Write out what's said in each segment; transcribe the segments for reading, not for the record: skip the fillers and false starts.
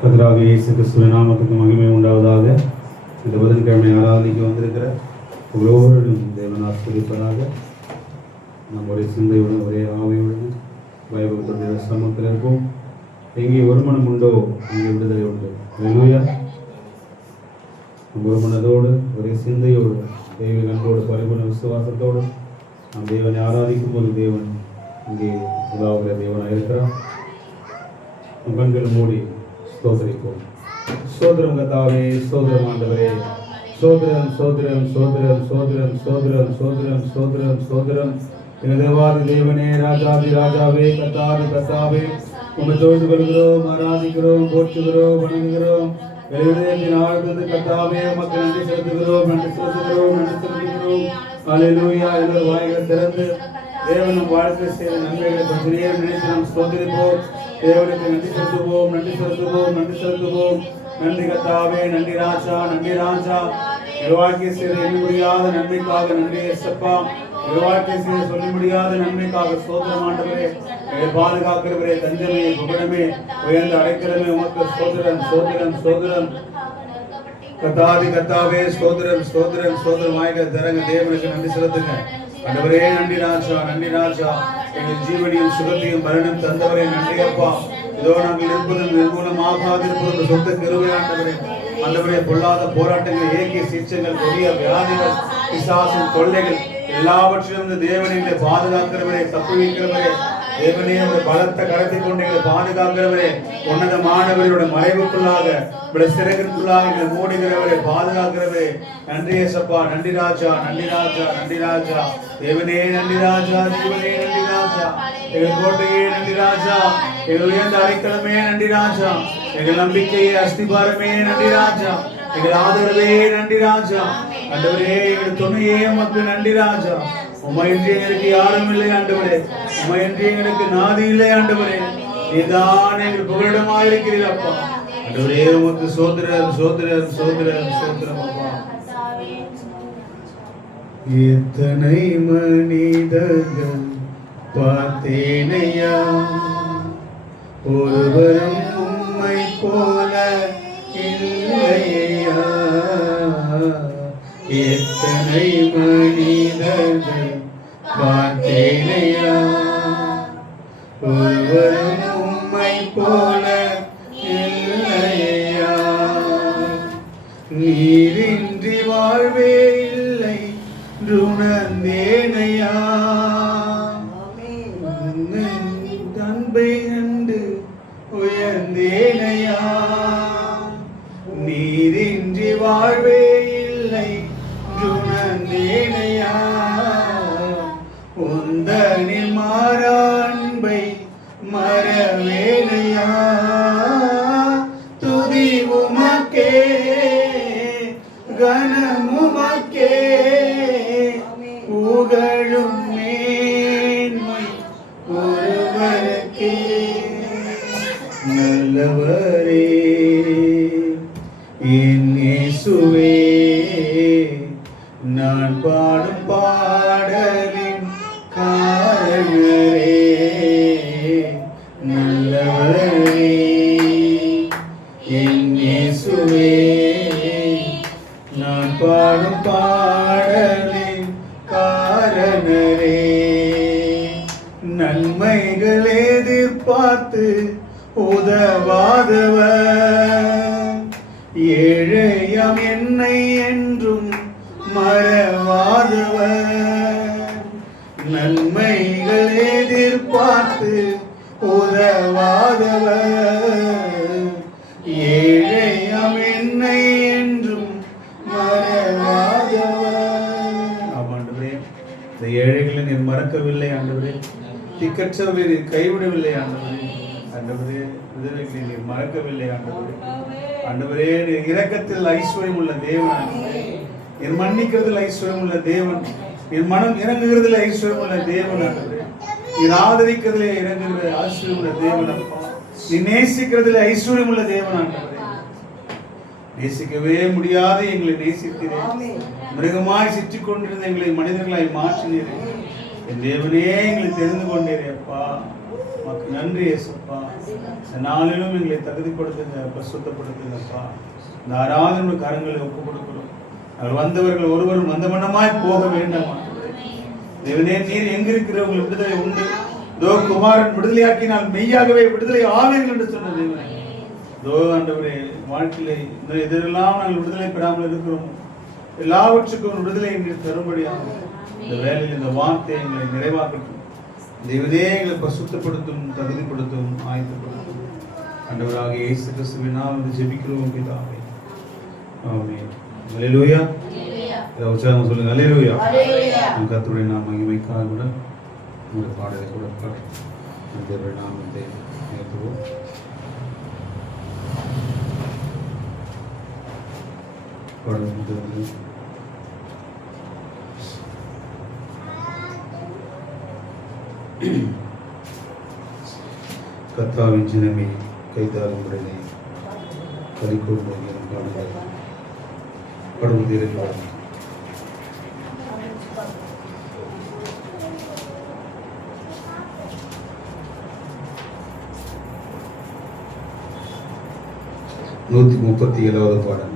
கர்த்தராகிய இயேசு கிறிஸ்துவின் நாமத்துக்கு மகிமை உண்டாவதாக. இந்த புதன்கிழமை ஆராதனைக்கு வந்திருக்கிற ஒவ்வொருவரும் தேவன் ஆசீர்வதிப்பதாக. நம்முடைய சிந்தையுடன் ஒரே ஆவியுடன் பயபக்தியுடைய சமூகத்தில் இருப்போம். எங்கே ஒரு மனம் உண்டோ அங்கே விடுதலை உண்டு. அல்லேலூயா. ஒரு மனதோடு ஒரே சிந்தையோடு தெய்வீக அன்போடு பரிபூர்ண விசுவாசத்தோடு நம் தேவனை ஆராதிக்கும் போது தேவன் இங்கே உலாவுகிற தேவனாக இருக்கிறார். கண்கள் மூடி ஸ்தோத்திரிப்போம். சோதரம் கர்த்தாவே, சோதரம் ஆண்டவரே, சோதரம் சோதரம் சோதரம் சோதரம் சோதரம் சோதரம் சோதரம் சோதரம் எங்கள் தேவாதி தேவனே, ராஜாதி ராஜாவே, கர்த்தாதி கர்த்தாவே, உம்மை தொழுது கொள்கிறோம், ஆராதிக்கிறோம், போற்றுகிறோம், வணங்குகிறோம். எழுதிய ஆழ்ந்தது கர்த்தாவே, உமக்கு நன்றி செலுத்துகிறோம், நன்றி செலுத்துகிறோம், நன்றி செலுத்துகிறோம். அல்லேலூயா. எல்லோரும் வாய்களை திறந்து தேவனும் வாழ்க்கை செய்த நன்மைகளை பற்றி நேரம் நினைத்து நாம் ஸ்தோத்திரிப்போம். தேவனுக்கு நன்றி செலுத்துவோம், நன்றி செலுத்துவோம், நன்றி செலுத்துவோம். நன்றி கர்த்தாவே, நன்றி ராஜா, நன்றி ராஜா. வாழ்க்கை செய்த எண்ண முடியாத நன்மைக்காக நன்றி ஏசப்பா. வாழ்க்கை செய்த சொல்ல முடியாத நன்மைக்காக ஸ்தோத்திரம் ஆண்டவரே. பாதுகாக்கிறவரே, தஞ்சமே, புகழமே, உயர்ந்த அடைக்கலமே, உமக்கு ஸ்தோத்திரம் ஸ்தோத்திரம் ஸ்தோத்திரம். கர்த்தாதி கர்த்தாவே, ஸ்தோத்திரம் ஸ்தோத்திரம் ஸ்தோத்திரம். வாய்களை திறங்க, தேவனுக்கு நன்றி செலுத்துங்க. ஆண்டவரே நன்றி ராஜா, நன்றி ராஜா. எங்கள் ஜீவனையும் சுகத்தையும் மரணம் தந்தவரே நன்றி அப்பா. இதோ நாங்கள் இருப்பதும் நிர்மூலமாகாதிருப்பதும் சொந்த கிருபை ஆண்டவரே. ஆண்டவரே, பொல்லாத போராட்டங்கள், ஏகிய சீச்சங்கள், கொடிய வியாதிகள், பிசாசின் தொல்லைகள் எல்லாவற்றிலும் தேவனை பாதுகாக்கிறவரே, தப்புவிக்கிறவரே, தேவனே உடைய பலத்த கரத்தை கொண்டு எங்களை பாதுகாக்கிறவரே, உன்னதமானவரோட மறைவுக்குள்ளாக சிறகிற்குள்ளாக எங்களை மூடுகிறவரே, பாதுகாக்கிறவரே, நன்றி ஏசப்பா, நன்றி ராஜா, நன்றி ராஜா, நன்றி ராஜா. தேவனே நன்றி ராஜா, தேவனே நன்றி ராஜா. எங்கள் கோட்டையே நன்றி ராஜா, எங்கள் உயர்ந்த அடைக்கலமே நன்றி ராஜா, எங்கள் நம்பிக்கையே அஸ்திபாரமே நன்றி ராஜா, எங்கள் ஆதரவே நன்றி ராஜா. ஆண்டவரே, எங்கள் துணையே உமக்கு நன்றி ராஜா. உம்மையின்றி எங்களுக்கு யாரும் இல்லை ஆண்டவரே, உம்மையின்றி எங்களுக்கு நாதி இல்லை ஆண்டவரே. நீதான் எங்கள் புகலிடமாயிருக்கிறீர் அப்பா. ஆண்டவரே, உமக்கு சோதரம் சோதரம் சோதரம் சோதரம் அப்பா. எத்தனை மனிதர்கள் பார்த்தேனையா, ஒருவரும் உம்மை போல இல்லையா. எத்தனை மனிதர்கள் பார்த்தேனையா, ஒருவரும் உம்மை போல இல்லையா. நீரின்றி வாழ்வே இல்லை உணர்ந்தேனையா, அன்பை கண்டு உயர்ந்தேனையா. நீரின்றி வாழ்வே இல்லை உணர்ந்தேனையா, உந்தனில் மாறா அன்பை மறவேனையா. துதி உமக்கே, கனமுமக்கே, புகழும் மேன்மை ஒருவருக்கே. நல்லவரே என் இயேசுவே, நான் பாடும் பாடலின் காரணரே. நல்லவரே என் இயேசுவே, நான் பாடும் பாடலின் காரணரே. நன்மைகள் எதிர்பார்த்து உதவாதவர், ஏழையாம் என்னை என்றும் மறவாதவர். நன்மைகள் எதிர்பார்த்து உதவாதவர், ஏழையாம் என்னை என்றும் மறவாதவர். ஆண்டவரே, இந்த ஏழைகளை நீர் மறக்கவில்லை ஆண்டவரே, திக்கற்றவர்களை நீர் கைவிடவில்லை ஆண்டவரே. ஆண்டவரே, விதவைகளை நீர் மறக்கவில்லை ஆண்டவரே. ஆண்டவரே, நீர் இரக்கத்தில் ஐஸ்வர்யம் உள்ள தேவன், என் மன்னிக்கிறதுல ஐஸ்வர்யம் உள்ள தேவன், என் மனம் இறங்குகிறதுல ஐஸ்வர்யம் உள்ள தேவன் ஆண்டவரே. நீர் ஆதரிக்கிறதுல இறங்குகிற ஐஸ்வர்யம் உள்ள தேவன் அப்பா. நீ நேசிக்கிறதுல ஐஸ்வர்யம் உள்ள தேவன் ஆண்டவரே. நேசிக்கவே முடியாது எங்களை நேசிக்கிறேன், மிருகமாய் சிற்றிக் கொண்டிருந்த எங்களை மனிதர்களாய் மாற்றினீரே. என் தேவனே, எங்களை தெரிந்து கொண்டீரே அப்பா. நன்றி இயேசுப்பா. நாளிலும் எங்களை தகுதிப்படுத்துங்க, பரிசுத்தப்படுத்துங்கப்பா. இந்த ஆராதனை கரங்களை ஒப்பு கொடுக்கிறோம். நாங்கள் வந்தவர்கள் ஒருவரும் வந்த மனமாய் போக வேண்டாம். தேவனே, நீர் எங்கிருக்கிற உங்கள் விடுதலை உண்டு. தோ குமாரன் விடுதலையாக்கினால் மெய்யாகவே விடுதலை ஆவீர்கள் என்று சொன்ன தேவனே, தோ ஆண்டவரே, வாழ்க்கையில இந்த எதிரெல்லாம் நாங்கள் விடுதலை பெறாமல் இருக்கிறோம். எல்லாவற்றுக்கும் விடுதலை எங்களுக்கு தரும்படியாக இந்த வேலையில் இந்த வார்த்தை எங்களை நிறைவாக்கட்டும். தேவனே, எங்களை பரிசுத்தப்படுத்தும், தகுதிப்படுத்தும், ஆயத்தப்படுத்தும். ஆண்டவராக இயேசு கிறிஸ்துவின் நாமத்தில் ஜெபிக்கிறோம் பிதாவே. ஆமென். அல்லேலூயா. உற்சாகமா சொல்லுங்க, அல்லேலூயா. கர்த்தருடைய நாம மகிமைக்காக கூட ஒரு பாடலை கூட பாடி தேவனுடைய நாமத்தை உயர்த்துவோம். கர்த்தாவின் ஜனமே கைதாரும் உடனே கலிகூர்ந்து படுவதில் நூத்தி 37வது பாடல்.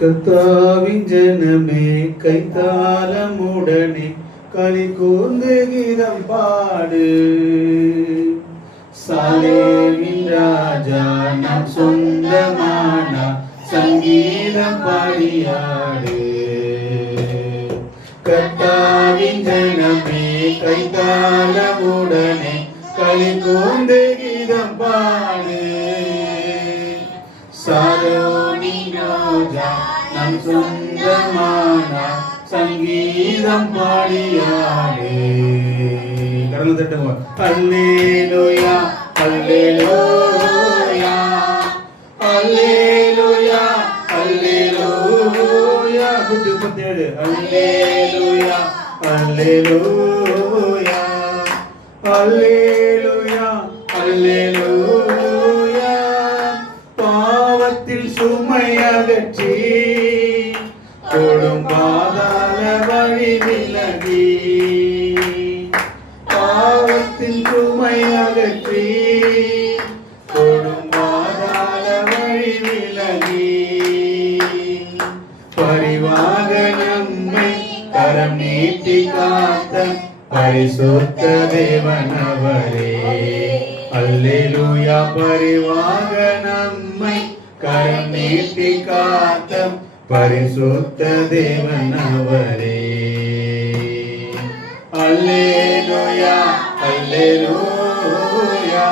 கர்த்தாவின் ஜனமே கைத்தாளமுடனே களி கூர்ந்து கீதம் பாடு. சாலேமின் ராஜா நம் சொந்தமான சங்கீதம் பாடியாடு. கர்த்தாவின் ஜனமே கைத்தாளமுடனே களி கூர்ந்து கீதம் பாடு. சாரோனின் ராஜா நம் சொந்தமான சங்கீதம் பாடியாடு. கடல் தட்டுங்க. அல்லேலூயா, அல்லேலூயா, அல்லேலூயா, அல்லேலூயா. 137. அல்லேலூயா, அல்லேலூயா, அல்லேலூயா, அல்லேலூயா. பாவத்தில் சுமை அகற்றி கொடும் பாதாள வழி விலகி. பாவத்தின் சுமை அகற்றி கொடும் பாதாள வழி விலகி. பரிவாக நம்மை கரம் நீட்டி காத்த பரிசுத்த தேவனவரே. அல்லேலூயா. பரிவாக நம்மை கரம் நீட்டி காத்த பரிசுத்த தேவனவரே. அல்லேலூயா, அல்லேலூயா,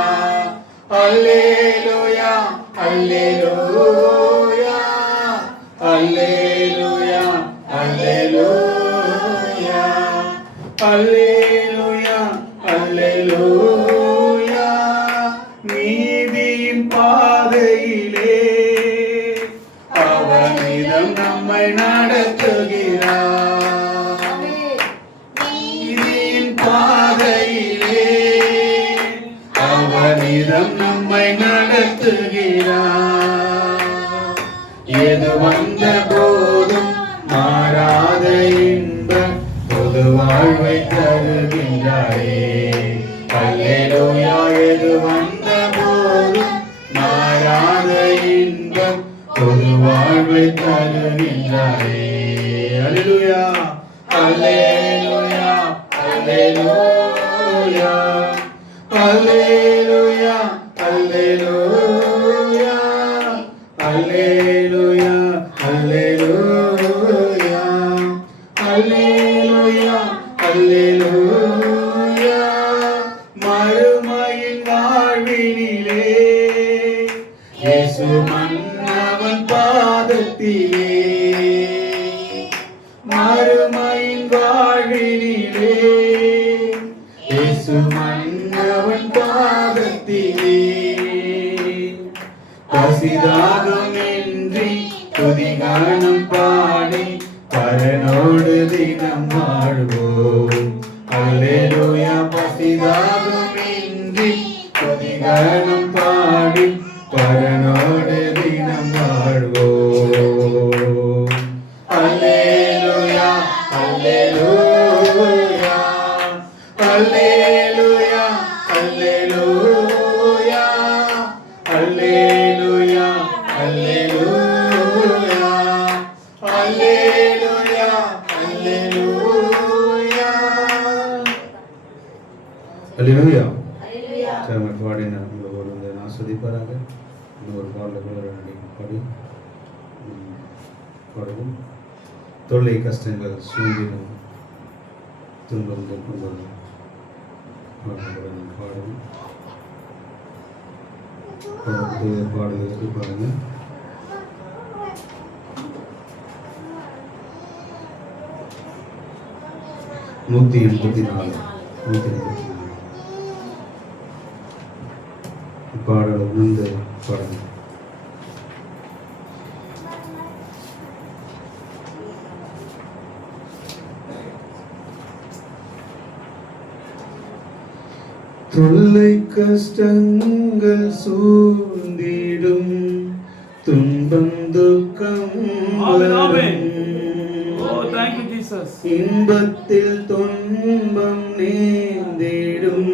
அல்லேலூயா, அல்லேலூயா, அல்லேலூயா, அல்லேலூயா, அல்லேலூயா, அல்லேலூயா. நீதியின் பாதையிலே அவனிடம் நம்மை நடத்துகிறார். நீதியின் பாதையிலே அவனிடம் நம்மை நடத்துகிறார். எது வந்த போதும் மாறாத இன்ப பொது வாழ்வை தருகின்றாரே. அல்லேலூயா. எது வந்த போதும் மாறாத இன்பம் பொது வாழ்வை தருகின்றாரே. அல்லேலூயா, அல்லேலூயா, அல்லேலூயா, அல்லேலூயா, அல்லேலூயா, அல்லேலூயா, அல்லேலூயா, அல்லேலூயா, அல்லேலூயா. மறுமையின் வாழ்வினிலே இயேசு மன்னவன் பாதத்திலே. மறுமையின் வாழ்வினிலே இயேசு மன்னவன் பாதத்திலே. பசிதாகமின்றி துதிகானம் பாடி பரனோடு தினம் வாழ்வோம். அல்லேலூயா. பசிதாகமின்றி துதிகானம் பாடி பரனோடு தினம் வாழ்வோம். அல்லேலூயா, அல்லேலூயா, அல்லேலூயா. சரி, பாடின ஒரு ஆஸ்வதிப்பாராக. இன்னொரு பாடல்கள் பாடி பாடுவோம். தொல்லை கஷ்டங்கள் சூழ்நிலும் துன்பம் கொண்டு பாடுவோம். பாடலுக்கு பாருங்க. நூத்தி 84 பாடல் உணர்ந்து பாருங்க. தொல்லை கஷ்டங்கள் சூழ்ந்திடும் துன்பம் துக்கம் இன்பத்தில் துன்பம் நேர்ந்திடும்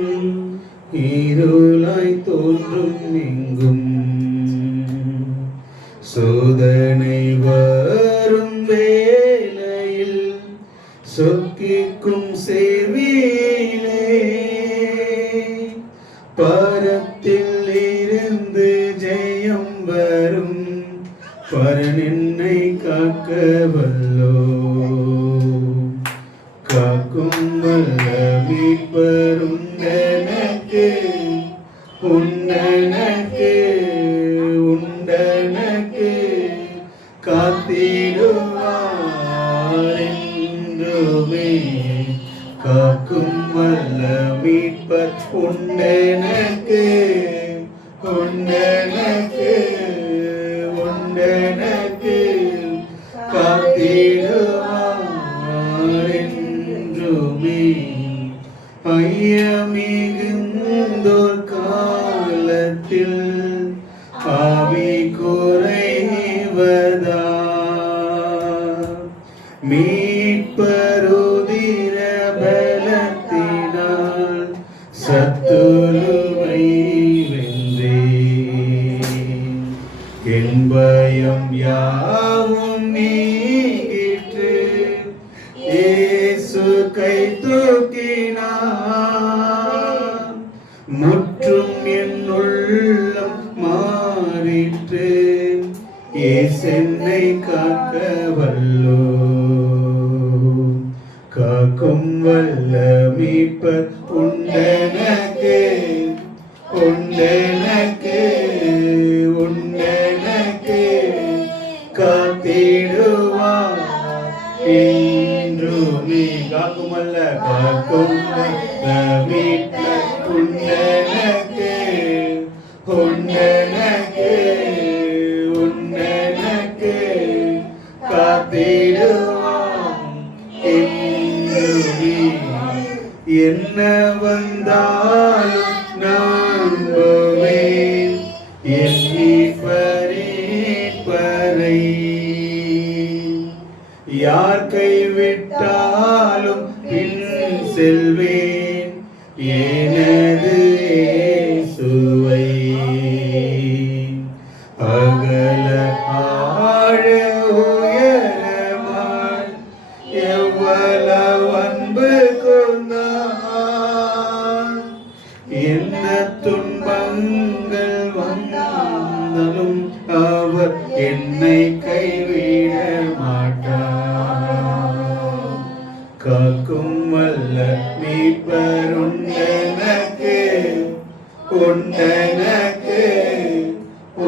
இருளாய் தோன்றும் எங்கும் சோதனை வரும் வேளையில் சொக்கிக்கும் செவியிலே பரத்தில் இருந்து ஜெயம் வரும் பரன் என்னை காக்க வல்லோ காக்கும் வல்ல மீட்பரும் எனக்கு உண்டனக்கு உண்டனக்கு காத்திடுவார் என்றுமே காக்கும் வல்ல மீட்பர் உண்டனக்கு உண்டனக்கு உண்டனக்கு காத்திடுவார் என்றுமே ஐயமிகுந்தோர் காலத்தில் ஆவி குறைவதா மீட்பருதிர பலத்தினால் சத்துருவை வென்றே என் பயம் யாவும் நீங்கிற்று இயேசு கை தூக்கினார் முற்றும் என் உள்ளம் மாறிற்று இயேசென்னை காக்க வல்லோ காக்கும் வல்ல மீட்பர் உண்டனக்கு உண்டனக்கு உண்டனக்கு காத்திடுவார் என்றுமே காக்கும் வல்ல காக்கும் வல்ல மீட்பர் உண்டனக்கு உண்டனக்கு உண்டனக்கு காத்திடுவார் என்றுமே என்ன வந்தாலும் நம்புவேன் எண்ணி பரீட்பரை யார் கைவிட்டாலும் பின் செல்வேன் எனது இயேசுவை அகல ஆழ உயரமாய் எவ்வளவு அன்பு கொண்டான் என்ன துன்பங்கள் வந்தாலும் அவர் என்னை கைவிட மாட்டார் காக்கும் வல்ல மீட்பர் உண்டனக்கு உண்டனக்கு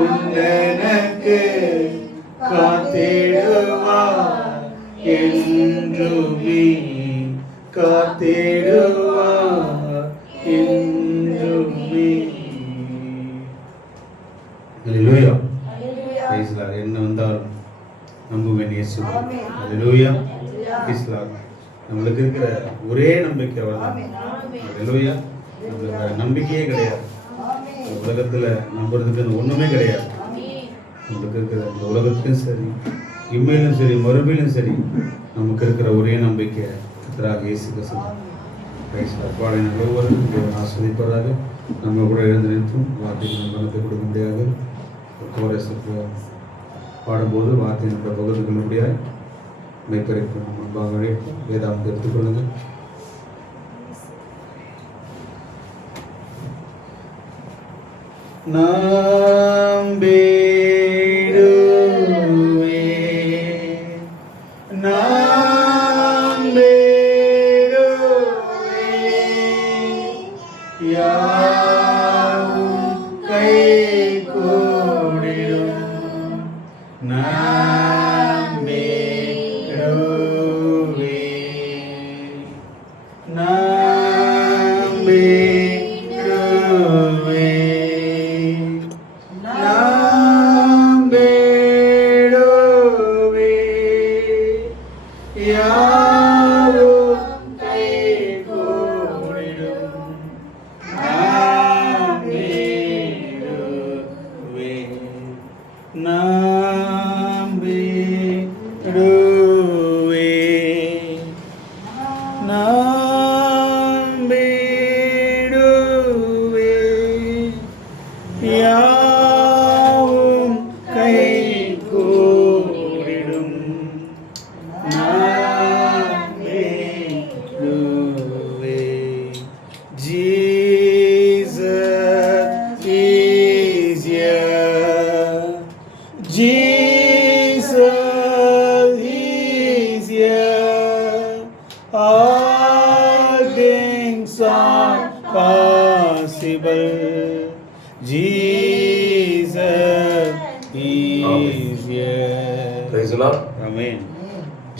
உண்டனக்கு காத்திடுவார் என்றுமே காத்திடுவார் என்றுமே. அல்லேலூயா. Praise Lord. என்ன வந்தாலும் நம்புவேன் இயேசுவை. அல்லேலூயா. Praise Lord. நம்மளுக்கு இருக்கிற ஒரே நம்பிக்கை அவர்தான். அல்லேலூயா. நம்மளுக்கு நம்பிக்கையே கிடையாது. உலகத்துல நம்புறதுக்கு ஒண்ணுமே கிடையாது. நம்மளுக்கு இருக்கிற இந்த உலகத்துக்கும் சரி இம்மையிலும் சரி மறுமையிலும் சரி நமக்கு இருக்கிற ஒரே நம்பிக்கை கர்த்தராகிய இயேசு கிறிஸ்து. Price Lord. பாடின ஒவ்வொருவரும் தேவன் ஆசீர்வதிப்பாராக. நம்ம கூட எழுந்து நிறுத்தும் வார்த்தைகள் கவனத்தை கொடுக்க முடியாது. கோரஸ் பாடும்போது வார்த்தை நம்முடைய பகுதிகள் முடியாது. மெய்ப்பெருக்கு நம் முன்பாக அழைப்போம். வேதாந்தத்தை எடுத்துக்கொள்ளுங்கள்.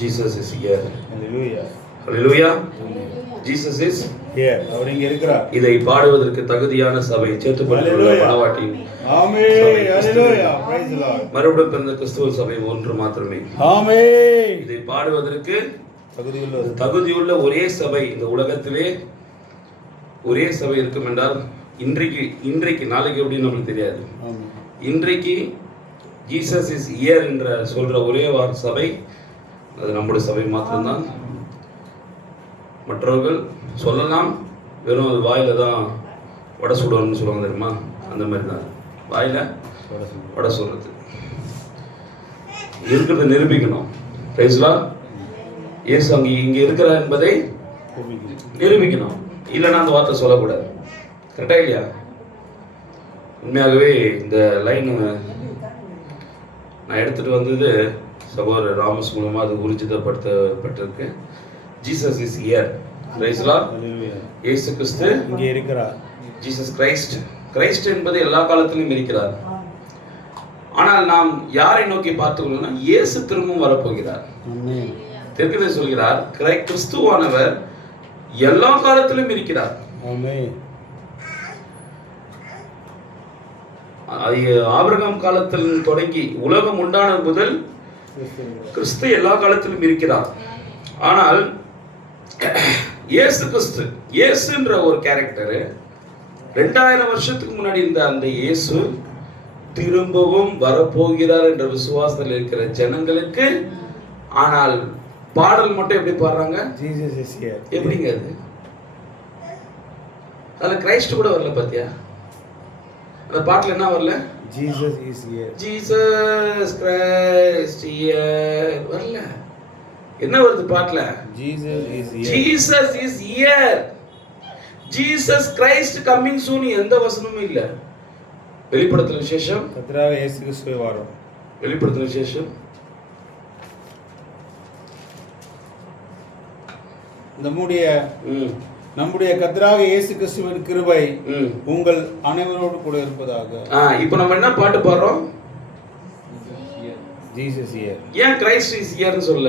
Jesus is here. Hallelujah. Hallelujah. Jesus is here. அவர் இங்க இருக்கிறார். இதை பாடுவதற்கு தகுதியான சபை சேர்த்துக்கொள்ளுகிற மனவாட்டி. ஆமென். ஹalleluya. Praise the Lord. மறுபடியும் பிறந்த கிறிஸ்துவ சபை ஒன்று மாத்திரமே. ஆமென். இதை பாடுவதற்கு தகுதியுள்ள ஒரே சபை இந்த உலகத்திலே ஒரே சபை இருக்கும் என்றால் இன்றைக்கு நாளைக்கு எப்படி நமக்கு தெரியாது. இன்றைக்கு Jesus is here என்ற சொல்ற ஒரே சபை அது நம்முடைய சபை மாத்திரம்தான். மற்றவர்கள் சொல்லலாம், வெறும் அது வாயில தான் வடை சுடுவான்னு சொல்லுவாங்க தெரியுமா, அந்த மாதிரி தான் வாயில வடை சுடுறது. இருக்கிறத நிரூபிக்கணும். இயேசு இங்க இருக்கிறார் என்பதை நிரூபிக்கணும். இல்லைன்னா அந்த வார்த்தை சொல்லக்கூடாது. கரெக்டா இல்லையா? உண்மையாகவே இந்த லைன் நான் எடுத்துட்டு வந்தது சகோதரர் ராமஸ் மூலமா அது ஊர்ஜிதப்படுத்தப்பட்டிருக்கு. Jesus is here. Praise the Lord. இயேசு கிறிஸ்து இங்கே இருக்கிறார். ஜீசஸ் கிரைஸ்ட் என்பது எல்லா காலத்திலும் இருக்கிறார். ஆனால் நாம் யாரை நோக்கி பார்த்துக்கணும்னா இயேசு திரும்பவும் வரப்போகிறார். தீர்க்கதரிசி சொல்கிறார், கிறிஸ்துவானவர் எல்லா காலத்திலும் இருக்கிறார். ஆபிரகாம் காலத்தில் தொடங்கி உலகம் உண்டான முதல் கிறிஸ்து எல்லா காலத்திலும் இருக்கிறார். ஆனால் இயேசு கிறிஸ்து, இயேசுன்ற ஒரு கேரக்டர் 2000 வருஷத்துக்கு முன்னாடி இருந்த அந்த இயேசு திரும்பவும் வரப்போகிறார் என்ற விசுவாசத்தில் இருக்கிற ஜனங்களுக்கு. ஆனால் பாடல் மட்டும் எப்படி பாடுறாங்க? Jesus is here. எப்படிங்க அது? அதுல கிரைஸ்ட் கூட வரல. பாத்தியா அந்த பாட்டுல என்ன வரல? Jesus is here. Jesus Christ here. வரல. என்ன வருது பாட்டுல? Jesus is here. Jesus is here. Jesus Christ coming soon. எந்த வசனமும் இல்ல. வெளிப்படுத்தல் விசேஷம் கர்த்தராகிய இயேசு கிறிஸ்துவே வாரும். வெளிப்படுத்தல் விசேஷம் நம்முடைய கர்த்தராகிய இயேசு கிறிஸ்துவின் கிருபை உங்கள் அனைவரோடு கூட இருப்பதாக. இப்போ நம்ம என்ன பாட்டு பாடுறோம்? Jesus here. ஏன் கிரைஸ்ட் இஸ் ஹியர்னு சொல்ல?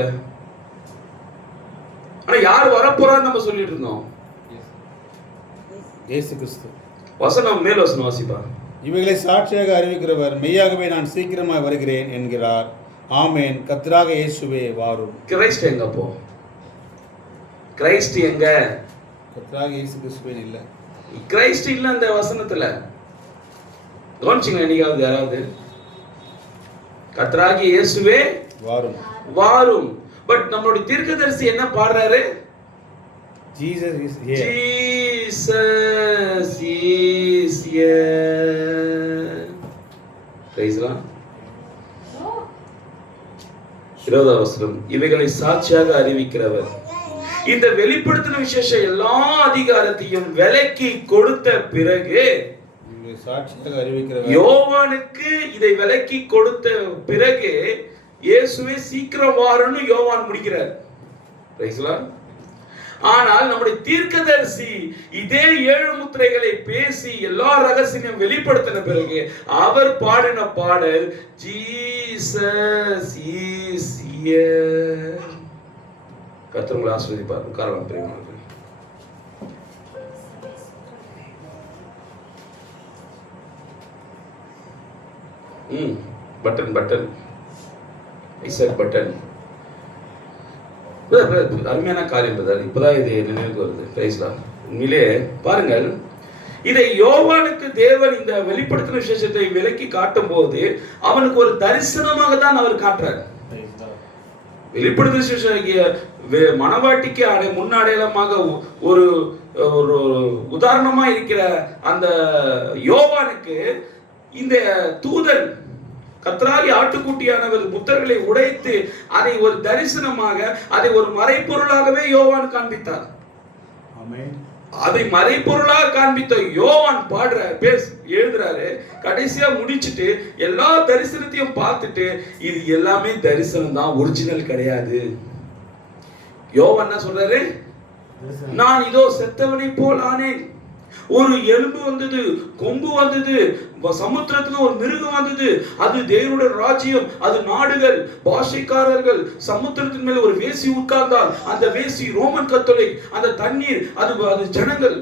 ஆனா யார் வரப்போறான்னு நம்ம சொல்லிட்டு இருந்தோம். இயேசு கிறிஸ்து. வசனம் மேல் வசனம் வாசிப்பா. இவைகளை சாட்சியாக அறிவிக்கிறவர் மெய்யாகவே நான் சீக்கிரமாய் வருகிறேன் என்கிறார். ஆமென். கர்த்தராகிய இயேசுவே வாரும். கிரைஸ்ட் எங்க போ? கிரைஸ்ட் எங்க? கர்த்தராகிய இயேசு கிறிஸ்துவே இல்ல. கிரைஸ்ட் இல்ல அந்த வசனத்துல. கவனிச்சீங்க என்னைக்காவது யாராவது? கர்த்தராகிய இயேசுவே வாரும் வாரும். பட் நம்மளுடைய தீர்க்கதரிசி என்ன பாடுறாரு? Jesus is here. Jesus is here. Praise God. 20வது வசனம், இவைகளை சாட்சியாக அறிவிக்கிறவர். இந்த வெளிப்படுத்தின விசேஷம் எல்லா அதிகாரத்தையும் விலக்கி கொடுத்த பிறகு, சாட்சியாக அறிவிக்கிறவர், யோவானுக்கு இதை விலக்கி கொடுத்த பிறகு இயேசுவே சீக்கிரம் வாருன்னு யோவான் முடிக்கிறார். Price the Lord. ஆனால் நம்முடைய தீர்க்கதரிசி இதே 7 முத்திரைகளை பேசி எல்லா ரகசியம் வெளிப்படுத்தின பிறகு அவர் பாடின பாடல் ஜீசஸ் இஸ் ஹியர். கர்த்தர் உங்களை ஆசீர்வதிப்பார். உட்காரலாம் பிரியமானவர்களே. பட்டன் அருமையான காரியம் பிரதர். இப்பதான் இது நினைவுக்கு வருது. Price the Lord. உண்மையிலே பாருங்கள், இதை யோவானுக்கு தேவன் இந்த வெளிப்படுத்தின விசேஷத்தை விலக்கி காட்டும் போது அவனுக்கு ஒரு தரிசனமாக தான் அவர் காட்டுறார். வெளிப்படுத்தின விசேஷம் மனவாட்டிக்கு முன்னடையாளமாக ஒரு உதாரணமா இருக்கிற அந்த யோவானுக்கு இந்த தூதன் கர்த்தராகிய ஆட்டுக்குட்டியானவர் முத்திரைகளை உடைத்து அதை ஒரு தரிசனமாக, அதை ஒரு மறைப்பொருளாகவே யோவான் காண்பித்தார். அதை மறைப்பொருளாக காண்பித்த யோவான் எழுதுறாரு. கடைசியா முடிச்சிட்டு எல்லா தரிசனத்தையும் பார்த்துட்டு இது எல்லாமே தரிசனம் தான், ஒரிஜினல் கிடையாது. யோவான் என்ன சொல்றாரு? நான் இதோ செத்தவனை போல் ஆனேன். ஒரு எலும்பு வந்தது, கொம்பு வந்தது, சமுத்திரத்துல ஒரு மிருகம் வந்தது. அது தேவனுடைய ராஜ்யம், அது நாடுகள், பாஷைக்காரர்கள். சமுத்திரத்தின் மேல ஒரு வேசி உட்கார்ந்தால் அந்த வேசி ரோமன் கத்தோலிக், அந்த தண்ணீர் அது ஜனங்கள்.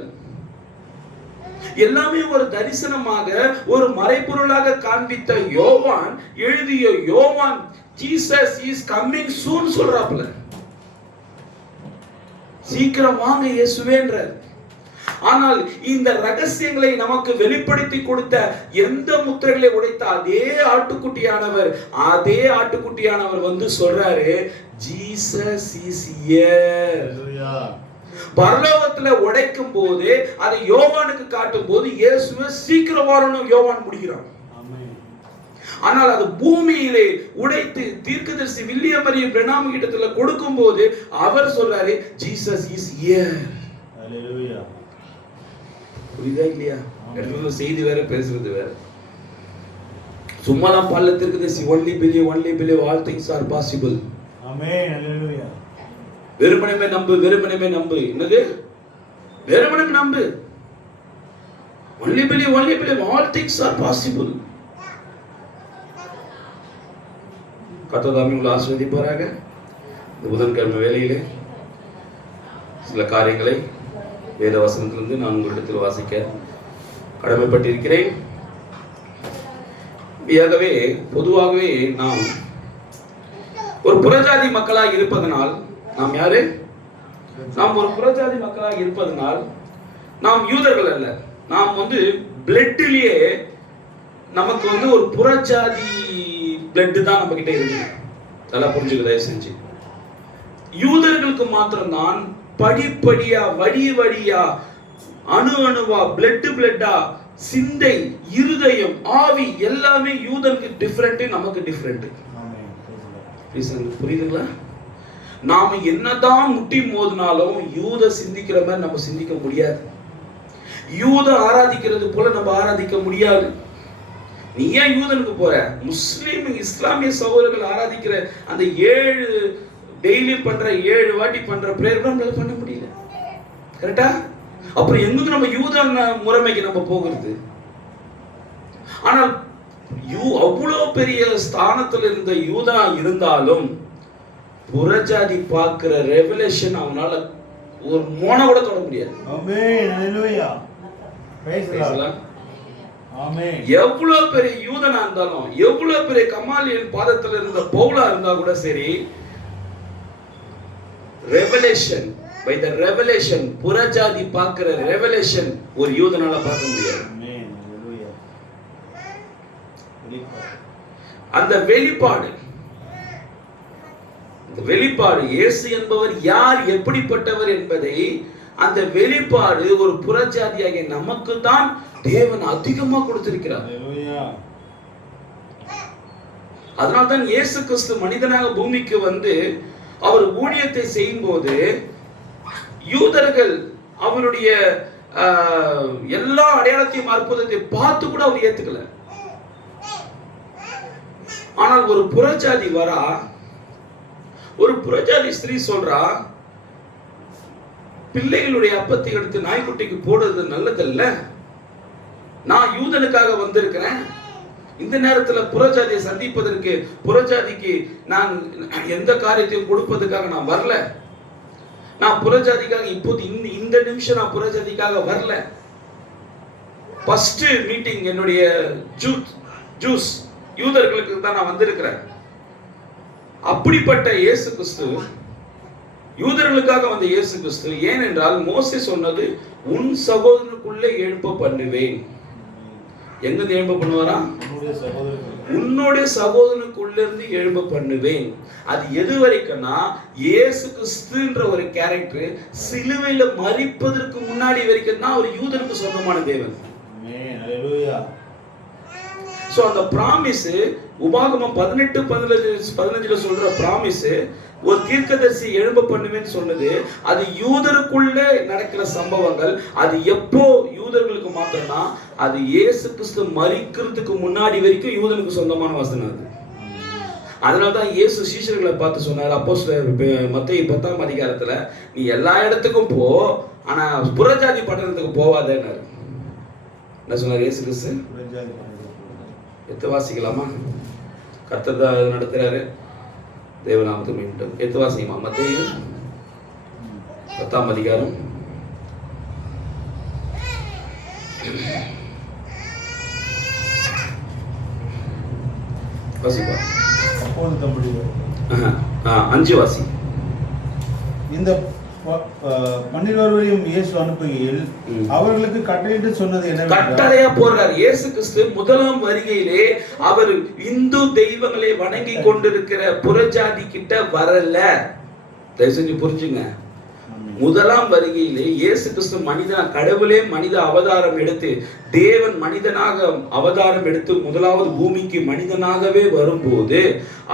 எல்லாமே ஒரு தரிசனமாக, ஒரு மறைபொருளாக காண்பித்த யோவான் எழுதிய யோவான் ஜீசஸ் இஸ் கம்மிங் சூன் சொல்றாப்ல. சீக்கிரம் வாங்க இயேசுவேன்றார். ஆனால் இந்த ரகசியங்களை நமக்கு வெளிப்படுத்தி கொடுத்த எந்த முத்திரைகளை உடைத்த அதே ஆட்டுக்குட்டியானவர் வந்து சொல்றாரு, ஜீசஸ் இஸ் ஹியர். பரலோகத்துல உடைக்கும் போது அதை யோவானுக்கு காட்டும் போது இயேசுவே சீக்கிரம் வரணும் யோவான் முடிக்கிறான். ஆனால் அது பூமியிலே உடைத்து தீர்க்கதரிசி வில்லியம் மரியம் பிரணாம் கிட்டத்துல கொடுக்கும் போது அவர் சொல்றாரு, ஜீசஸ் இஸ் ஹியர். ஹalleluya. புரியுதா இல்லையா? செய்தி வேற, பேசுறது வேற. சும்மாதான் பல்ல தீர்க்கதரிசி only believe all things are possible. ஆமென். ஹalleluya. வெறுமனே நம்பு. என்னது? வெறுமனே நம்பு. only believe all things are possible. கர்த்தர் உங்களை ஆசீர்வதிப்பாராக. இந்த புதன்கிழமை வேளையிலே சில காரியங்களை வேத வசனத்திலிருந்து நான் உங்களிடத்தில் வாசிக்க கடமைப்பட்டிருக்கிறேன். பொதுவாகவே நாம் ஒரு புறஜாதி மக்களாக இருப்பதனால், நாம் யாரு? நாம் ஒரு புறஜாதி மக்களாக இருப்பதனால் நாம் யூதர்கள் அல்ல. நாம் பிளட்டிலேயே நமக்கு ஒரு புறஜாதி பிளட் தான் நம்ம கிட்ட இருக்கு. நல்லா புரிஞ்சுக்க தயவு செஞ்சு. யூதர்களுக்கு மாத்திரம்தான் படிப்படியா, வடியா, அணுவா, பிளட்டா, சிந்தை, இருதயம், ஆவி எல்லாமே யூதனுக்கு டிஃபரெண்ட், நமக்கு டிஃபரெண்ட். புரியுதுங்களா? நாம என்னதான் முட்டி மோதினாலும் யூத சிந்திக்கிற மாதிரி நம்ம சிந்திக்க முடியாது. யூத ஆராதிக்கிறது போல நம்ம ஆராதிக்க முடியாது. நீ ஏன் யூதனுக்கு போற? முஸ்லிம் இஸ்லாமிய சகோதரர்கள் ஆராதிக்கிற அந்த 7 டெய்லி பண்ற 7 வாட்டி பண்ற பிரேயர் நம்மளால பண்ண முடியல. கரெக்டா? அப்புறம் எங்க நம்ம யூத முறைமைக்கு நம்ம போகிறது? ஆனால் அவ்வளவு பெரிய ஸ்தானத்துல இருந்த யூதா இருந்தாலும் புறஜாதி பார்க்கிற ரெவலேஷன் அவனால ஒரு மோன கூட தொட முடியாது. ஆமென். ஹalleluya. Praise the Lord. ஆமென். எவ்வளவு பெரிய யூதனா இருந்தாலும், எவ்வளவு பெரிய கமாலியன் பாதத்துல இருந்த பவுலா இருந்தா கூட சரி, ரெவலேஷன் by the revelation, புறஜாதி பார்க்கிற ரெவலேஷன் ஒரு யூதனால பார்க்க முடியாது. ஆமென். ஹalleluya. அந்த வெளிப்பாடு இயேசு என்பவர் யார், எப்படிப்பட்டவர் என்பதை அந்த வெளிப்பாடு ஒரு புறஜாதியாகிய நமக்கு தான் தேவன் அதிகமா கொடுத்திருக்கிறார். அதனால்தான் இயேசு கிறிஸ்து மனிதனாக பூமிக்கு வந்து அவர் ஊழியத்தை செய்யும் போது யூதர்கள் அவருடைய எல்லா அடையாளத்தையும் அற்புதத்தை பார்த்து கூட அவர் ஏத்துக்கல. ஆனால் ஒரு புறஜாதி வரா, ஒரு புறஜாதி ஸ்திரீ சொல்றா, பிள்ளைகளுடைய அப்பத்தை எடுத்து நாய்க்குட்டிக்கு போடுறது நல்லதல்ல, நான் யூதனுக்காக வந்திருக்கிறேன், இந்த நேரத்தில் புறஜாதியை சந்திப்பதற்கு, புறஜாதிக்கு நான் எந்த காரியத்தையும் கொடுப்பதற்காக நான் வரல, நான் புறஜாதிக்காக இப்போது இந்த நிமிஷம் நான் புறஜாதிக்காக வரல, ஃபர்ஸ்ட் மீட்டிங் என்னுடைய ஜூஸ் யூதர்களுக்கு தான் நான் வந்திருக்கிறேன். அப்படிப்பட்ட இயேசு கிறிஸ்து, யூதர்களுக்காக வந்த இயேசு கிறிஸ்து, ஏனென்றால் மோசே சொன்னது உன் சகோதரனுக்குள்ளே எழும்ப பண்ணுவேன். எங்க எழும்ப பண்ணுவாரா? உன்னுடைய சகோதரனுக்குள்ள இருந்து எழும்ப பண்ணுவேன். அது எது வரைக்கும்னா இயேசு கிறிஸ்துன்ற ஒரு கேரக்டர் சிலுவையில மரிப்பதற்கு முன்னாடி வரைக்கும் தான் அவர் யூதருக்கு சொந்தமான தேவன். சோ அந்த பிராமிஸ் உபாகமம் 18:15 சொல்ற பிராமிஸ், ஒரு தீர்க்கதரிசி எழும்ப பண்ணுவேன்னு சொன்னது, அது யூதருக்குள்ள நடக்கிற சம்பவங்கள். அது எப்போ யூதர்களுக்கு மாத்திரம்னா அது இயேசு கிறிஸ்து மரிக்கிறதுக்கு முன்னாடி வரைக்கும் யூதனுக்கு சொந்தமான வசனம் அது. அதனால்தான் இயேசு சீஷர்களை பார்த்து சொன்னார், அப்போஸ்தலர் மத்தேயு 10ஆம் அதிகாரத்துல, நீ எல்லா இடத்துக்கும் போ, ஆனா புறஜாதி பட்டணத்துக்கு போவாதேன்னாரு. என்ன சொன்னார் இயேசு கிறிஸ்து? எத்து வாசிக்கலாமா? கர்த்தர் தான் நடத்துறாரு, தேவநாமத்துக்கு மீண்டும். எத்து வாசிக்கமா? மத்தேயு 10ஆம் அதிகாரம் வாசிப்பா. 5 வாசி. இந்த 12 இயேசு அனுப்புகையில் அவர்களுக்கு கட்டளையிட்டு சொன்னது என்னவென்றால், கட்டளையா போறார் இயேசு கிறிஸ்து முதலாம் வருகையிலே அவர் இந்து தெய்வங்களை வணங்கி கொண்டிருக்கிற புறஜாதி கிட்ட வரல. தயவு செஞ்சு புரிஞ்சுங்க. முதலாம் வருகையிலே இயேசு கிறிஸ்து மனிதனா, கடவுளே மனித அவதாரம் எடுத்து, தேவன் மனிதனாக அவதாரம் எடுத்து முதலாவது பூமிக்கு மனிதனாகவே வரும்போது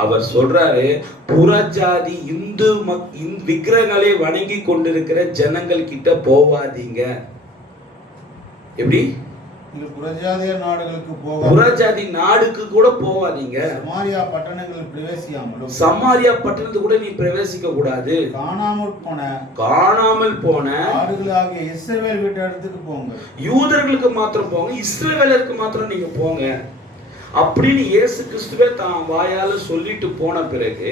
அவர் சொல்றாரு, புறஜாதி இந்து விக்கிரகங்களை வணங்கி கொண்டிருக்கிற ஜனங்கள் கிட்ட போவாதீங்க. எப்படி? புறஜாதியர் நாடுகளுக்கு போக, புறஜாதி நாடுக்கு கூட போவாதீங்க. சமாரியா பட்டணங்களில் பிரவேசியாமலும், சமாரியா பட்டணத்துக்கு கூட நீ பிரவேசிக்க கூடாது. காணாமல் போன ஆடுகளாகிய இஸ்ரவேல் வீட்டாருக்கு போங்க. யூதர்களுக்கு மாத்திரம் போங்க, இஸ்ரவேலருக்கு மாத்திரம் நீங்க போங்க அப்படின்னு இயேசு கிறிஸ்துவே தான் வாயால சொல்லிட்டு போன பிறகு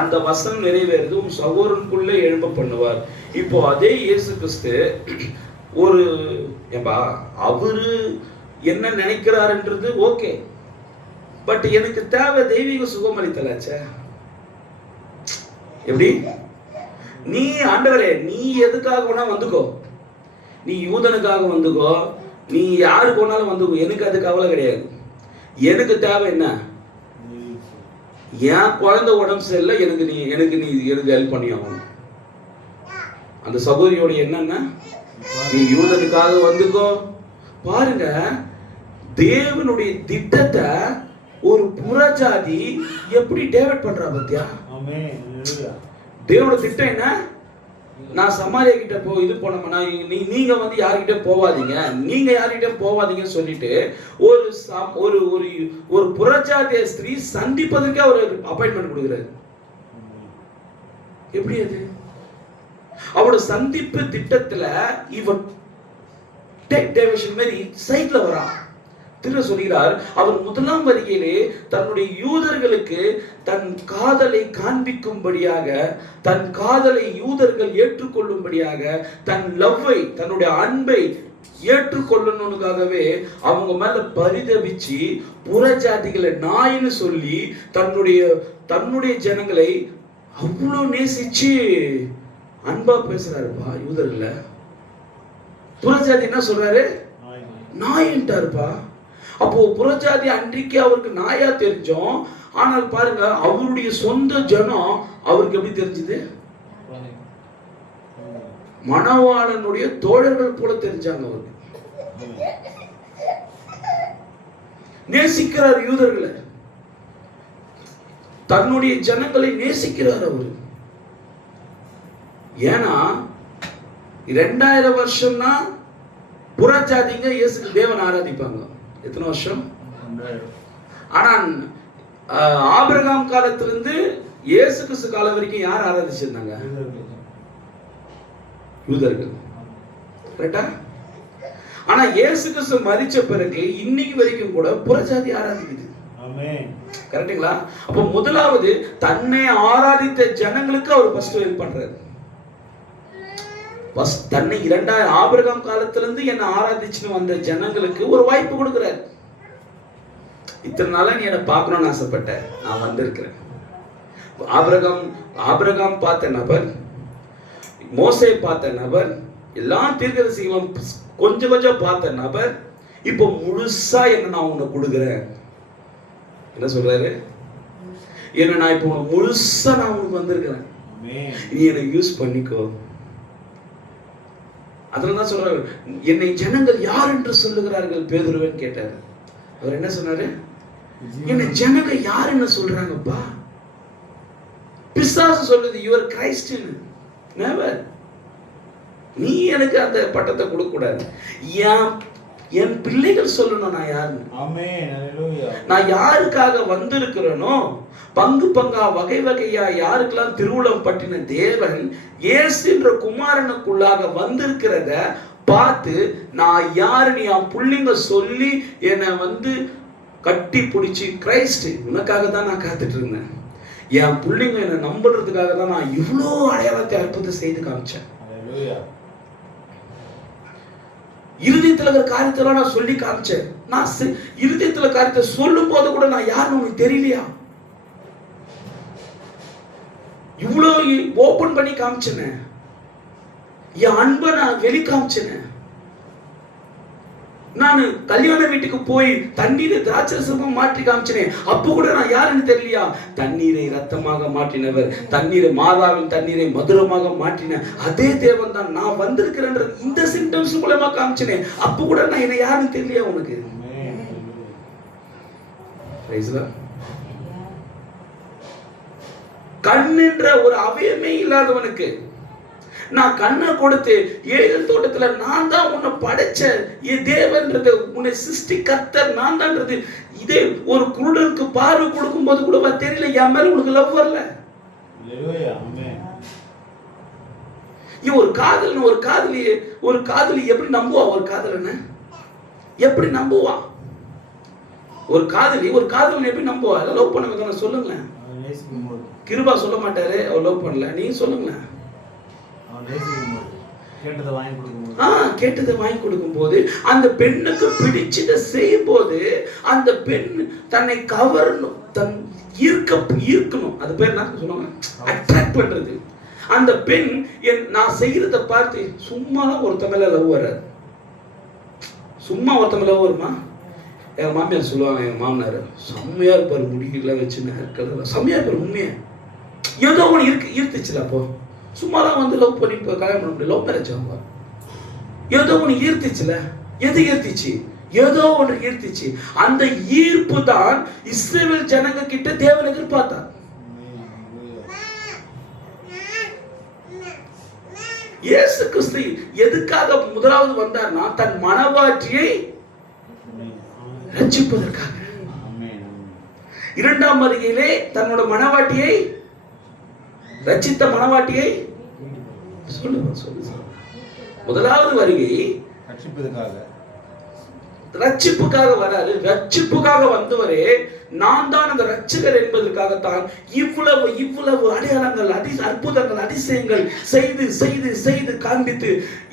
அந்த வசனம் நிறைவேறுது, உன் சகோதரனுக்குள்ள எழும்ப பண்ணுவார். இப்போ அதே இயேசு கிறிஸ்து ஒரு ஏம்பா அவரு என்ன நினைக்கிறாருன்றது ஓகே, பட் எனக்கு தேவை தெய்வீக சுகமளித்தலாச்சே. எப்படி? நீ ஆண்டவரே நீ எதுக்காக வேணா வந்துக்கோ, நீ யூதனுக்காக வந்துக்கோ, நீ யாருக்கு வேணாலும் வந்துக்கோ, எனக்கு அது கவலை கிடையாது. எனக்கு தேவை என்ன? என் குழந்தை உடம்பு சரியில்லை, எனக்கு ஹெல்ப் பண்ணி ஆகணும். அந்த சகோதரியோட என்னன்னா, நீ யூதனுக்காக வந்துக்கோ. பாருங்க, தேவனுடைய திட்டத்தை ஒரு புறஜாதி எப்படி டேவிட் பண்றா பத்தியா? தேவனோட திட்டம் என்ன? நான் சமாரியா கிட்ட இது பண்ணோம்னா நீங்க வந்து யார்கிட்ட போவாதீங்க, நீங்க யார்கிட்ட போவாதீங்கன்னு சொல்லிட்டு ஒரு ஒரு புறஜாதிய ஸ்திரீ சந்திப்பதற்கே ஒரு அப்பாயின்மெண்ட் கொடுக்குறாரு. எப்படி அது? அவரோட சந்திப்பு திட்டத்துல இவன் டேக் டைவர்ஷன் மாதிரி சைட்ல வரா. திரு சொல்கிறார், அவர் முதலாம் வருகையிலே தன்னுடைய யூதர்களுக்கு தன் காதலை காண்பிக்கும்படியாக, தன் காதலை யூதர்கள் ஏற்றுக்கொள்ளும்படியாக, தன் லவ்வை, தன்னுடைய அன்பை ஏற்றுக்கொள்ளணுக்காகவே அவங்க மேல பரிதவிச்சு புறஜாதிகளை நாயின்னு சொல்லி தன்னுடைய ஜனங்களை அவ்வளவு நேசிச்சு அன்பா பேசுறாருப்பா. யூதர்கள புறஜாதி என்ன சொல்றாரு? நாயின்ட்டாருப்பா. அப்போ புறஜாதி அன்றைக்கு அவருக்கு நாயா தெரிஞ்சோம். ஆனால் பாருங்க, அவருடைய சொந்த ஜனம் அவருக்கு எப்படி தெரிஞ்சது? மணவாளனுடைய தோழர்கள் போல தெரிஞ்சாங்க. அவருக்கு நேசிக்கிறார் யூதர்களை. தன்னுடைய ஜனங்களை நேசிக்கிறார் அவரு. ஏன்னா 2000 வருஷம்னா புறஜாதிங்க இயேசு தேவன் ஆராதிப்பாங்க. எத்தனை வருஷம்? ஆனா ஆபிரகாம் காலத்திலிருந்து இயேசு கிறிஸ்து காலம் வரைக்கும் யார் ஆராதிச்சிருந்தாங்க? யூதர்கள். கரெக்டா? ஆனா இயேசு கிறிஸ்து மரிச்ச பிறகு இன்னைக்கு வரைக்கும் கூட புறஜாதி ஆராதிக்குது. கரெக்டுங்களா? அப்ப முதலாவது தன்னை ஆராதித்த ஜனங்களுக்கு அவர் ஃபர்ஸ்ட் ஹெல்ப் பண்றாரு. தன்னை 2000 ஆபிரகாம் காலத்திலிருந்து என்ன ஆராதிச்சுன்னு வந்த ஜனங்களுக்கு ஒரு வாய்ப்பு கொடுக்கிறார். இத்தனை நாளா நீ என்ன பார்க்கணும்னு ஆசைப்பட்ட, நான் வந்திருக்கிறேன். ஆபிரகாம் பார்த்த நபர், மோசே பார்த்த நபர், எல்லா தீர்க்கதரிசிகளும் கொஞ்சம் கொஞ்சம் பார்த்த நபர், இப்போ முழுசா என்ன நான் உனக்கு கொடுக்குறேன். என்ன சொல்றாரு? என்ன நான் இப்போ முழுசா நான் உனக்கு வந்திருக்கிறேன், நீ என்னை யூஸ் பண்ணிக்கோ. அதனால சொல்றாரு, என்னை ஜனங்கள் யார் என்று சொல்லுகிறார்கள் பேதுருவன் கேட்டார். அவர் என்ன சொன்னாரு? என்னை ஜனங்க யார் என்ன சொல்றாங்கப்பா? பிசாசு சொல்லுது யுவர் கிரைஸ்ட். நெவர். நீ எனக்கு அந்த பட்டத்தை கொடுக்க கூடாது. என் பிள்ளைகள் சொல்லணும் நான் யாருன்னு. ஆமென். ஹல்லேலூயா. நான் யாருக்காக வந்திருக்கிறேனோ, பங்கு பங்கா வகை வகையா யாருக்கெல்லாம் திருவுளம் பட்டின தேவன் இயேசுன்ற குமாரனுக்குள்ளாக வந்திருக்கிறத பார்த்து நான் யாருன்னு என் பிள்ளைங்க சொல்லி என்னை கட்டி பிடிச்சி, கிரைஸ்ட் உனக்காக தான் நான் காத்துட்டு இருந்தேன், என் பிள்ளைங்க என்னை நம்புறதுக்காக தான் நான் இவ்வளோ அடையாளத்தை அற்புதத்தை செய்து காமிச்சேன். இருதயத்தில் இருக்கிற காரியத்தெல்லாம் நான் சொல்லி காமிச்சேன். நான் இருதயத்தில் காரியத்தை சொல்லும் போது கூட நான் யாருன்னு உனக்கு தெரியலையா? இவ்வளோ ஓபன் பண்ணி காமிச்சேனே, என் அன்பை நான் வெளி காமிச்சேனே. நான் கல்யாண வீட்டுக்கு போய் தண்ணீரை திராட்சரசமா மாற்றி காமிச்சேனே, அப்போ கூட நான் யாருன்னு தெரியலையா? தண்ணீரை ரத்தமாக மாற்றினவர், தண்ணீரை மாதாவின் தண்ணீரை மதுரமாக மாற்றின அதே தேவன் தான் நான் வந்திருக்கிறேன்ற இந்த சிம்டம்ஸ் மூலமா காமிச்சேனே, அப்போ கூட நான் என்ன யாருன்னு தெரியலையா உனக்கு? கண்ணுன்ற ஒரு அவயமே இல்லாதவனுக்கு நான் கண்ணை கொடுத்து ஏதேன் தோட்டத்துல நான் தான் உன்னை படைச்ச தேவன்றது, உன்னை சிருஷ்டி கர்த்தர் நான் தான்றது, இதே ஒரு குருடனுக்கு பார்வை கொடுக்கும் போது கூட தெரியல என் மேல உனக்கு லவ் வரல. ஒரு காதலி எப்படி நம்புவா? ஒரு காதலனை எப்படி நம்புவா? ஒரு காதலன் எப்படி நம்புவா? லவ் பண்ண சொல்லுங்களேன். கிருபா சொல்ல மாட்டாரு அவர் லவ் பண்ணல, நீங்க சொல்லுங்களேன். கேட்டதை வாங்கி கொடுக்கும் போது அந்த பெண்ணுக்கு பிடிச்சதை செய்யும் போது அந்த பெண் தன்னை கவரணும், ஈர்க்கணும். அது பேர் என்ன சொல்லுவாங்க? அட்ராக்ட் பண்றது. அந்த பெண் நான் செய்யறத பார்த்து சும்மாலாம் ஒருத்த மேல லவ் வராது. சும்மா ஒருத்த மேல லவ் வருமா? எங்க மாமியார் சொல்லுவாங்க, எங்க மாமனார் செம்மையா இருப்பாரு, முடியல வச்சு நேர்கல செம்மையா இருப்பாரு. உண்மையா ஏதோ ஒன்று ஈர்த்துச்சுல. அப்போ சும்மாலாம் லவ் பண்ணி கல்யாணம் பண்ண முடியும், லவ் மேரேஜ் ஆகும். ஏதோ ஒன்று ஈர்த்துச்சுல. எது ஈர்த்துச்சு? ஏதோ ஒன்று ஈர்த்துச்சு. அந்த ஈர்ப்பு தான் இஸ்ரவேல் ஜனங்க கிட்ட தேவன் எதிர்பார்த்தார். இயேசு கிறிஸ்து எதுக்காக முதலாவது வந்தார்னா தன் மனவாட்டியை ரட்சிப்பதற்காக. இரண்டாம் வருகையிலே தன்னோட மனவாட்டியை ரட்சித்த மனவாட்டியை முதலாவது வருகை ரட்சிப்புக்காக வராது. ரட்சிப்புக்காக வந்தவரே நான் தான் அந்த ரட்சகர் என்பதற்காகத்தான் இவ்வளவு அடையாளங்கள், அற்புதங்கள், அதிசயங்கள் செய்து செய்து செய்து காண்பித்து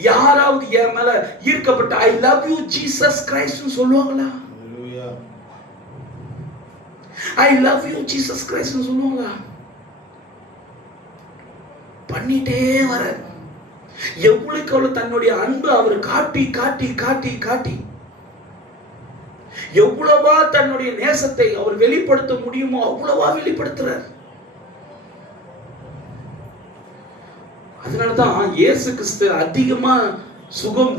யாராவது என் மேல ஈர்க்கப்பட்ட I love you Jesus Christ சொல்லுவாங்களா? I love you Jesus Christ சொல்லுவாங்களா? பண்ணிட்டே வர எவ்வளவு தன்னுடைய அன்பு அவர் காட்டி காட்டி காட்டி காட்டி எவ்வளவா தன்னுடைய நேசத்தை அவர் வெளிப்படுத்த முடியுமோ அவ்வளவா வெளிப்படுத்துறார். அதனாலதான் இயேசு கிறிஸ்து அதிகமா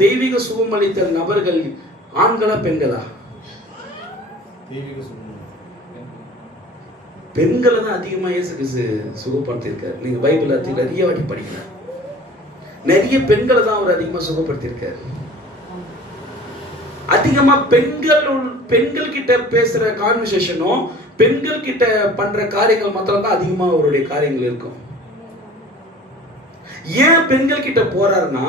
தெய்வீக சுகம் அளித்த நபர்கள் ஆண்களா பெண்களா? பெண்களை தான் அதிகமா இயேசு கிறிஸ்து சுகப்படுத்தியிருக்காரு. நீங்க பைபிள் நிறைய வாட்டி படிக்கலாம். நிறைய பெண்களை தான் அவர் அதிகமா சுகப்படுத்தியிருக்காரு. அதிகமா பெண்கள் கிட்ட பேசுற கான்வர்சேஷனும் பெண்கள் கிட்ட பண்ற காரியங்கள் மாத்திரம் தான் அதிகமா அவருடைய காரியங்கள் இருக்கும். ஏன் பெண்கள் கிட்ட போறாருன்னா,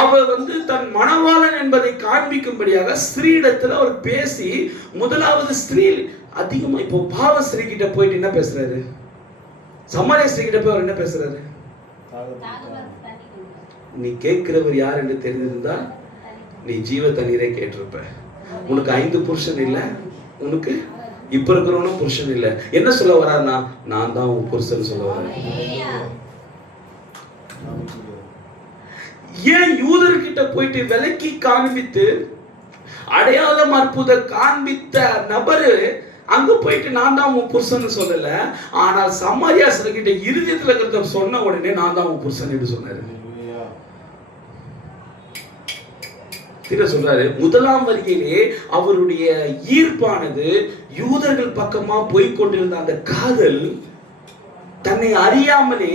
அவர் தன் மணவாளன் என்பதை காண்பிக்கும்படியாக ஸ்திரீயிடத்துல அவர் பேசி, முதலாவது ஸ்திரீ அதிகமா இப்போ பாவ ஸ்திரீ கிட்ட போயிட்டு என்ன பேசுறாரு? சமாரிய ஸ்திரீ கிட்ட போய் அவர் என்ன பேசுறாரு? நீ கேட்கிறவர் யார் என்று தெரிந்திருந்தால் நீ ஜீவ தண்ணீரை கேட்டிருப்ப. உனக்கு 5 புருஷன் இல்ல, உனக்கு இப்ப இருக்கிறவனும் புருஷன் இல்ல. என்ன சொல்ல வர்றாருன்னா, நான் தான் உன் புருஷன் சொல்ல வர்றேன். ஏன் யூதர்கிட்ட போயிட்டு விலக்கி காண்பித்து அடையாளம் அற்புத காண்பித்த நபரு அங்க போயிட்டு நான் தான் உன் புருஷன் சொல்லல, ஆனால் சமாரியாசர்கிட்ட இருதயத்துல இருக்கிறத சொன்ன உடனே நான் தான் உன் புருஷன் என்று சொன்னாரு. சொல்றாரு, முதலாம் வருகையிலே அவருடைய ஈர்ப்பானது யூதர்கள் பக்கமா போய் கொண்டிருந்த அந்த காதல் தன்னை அறியாமலே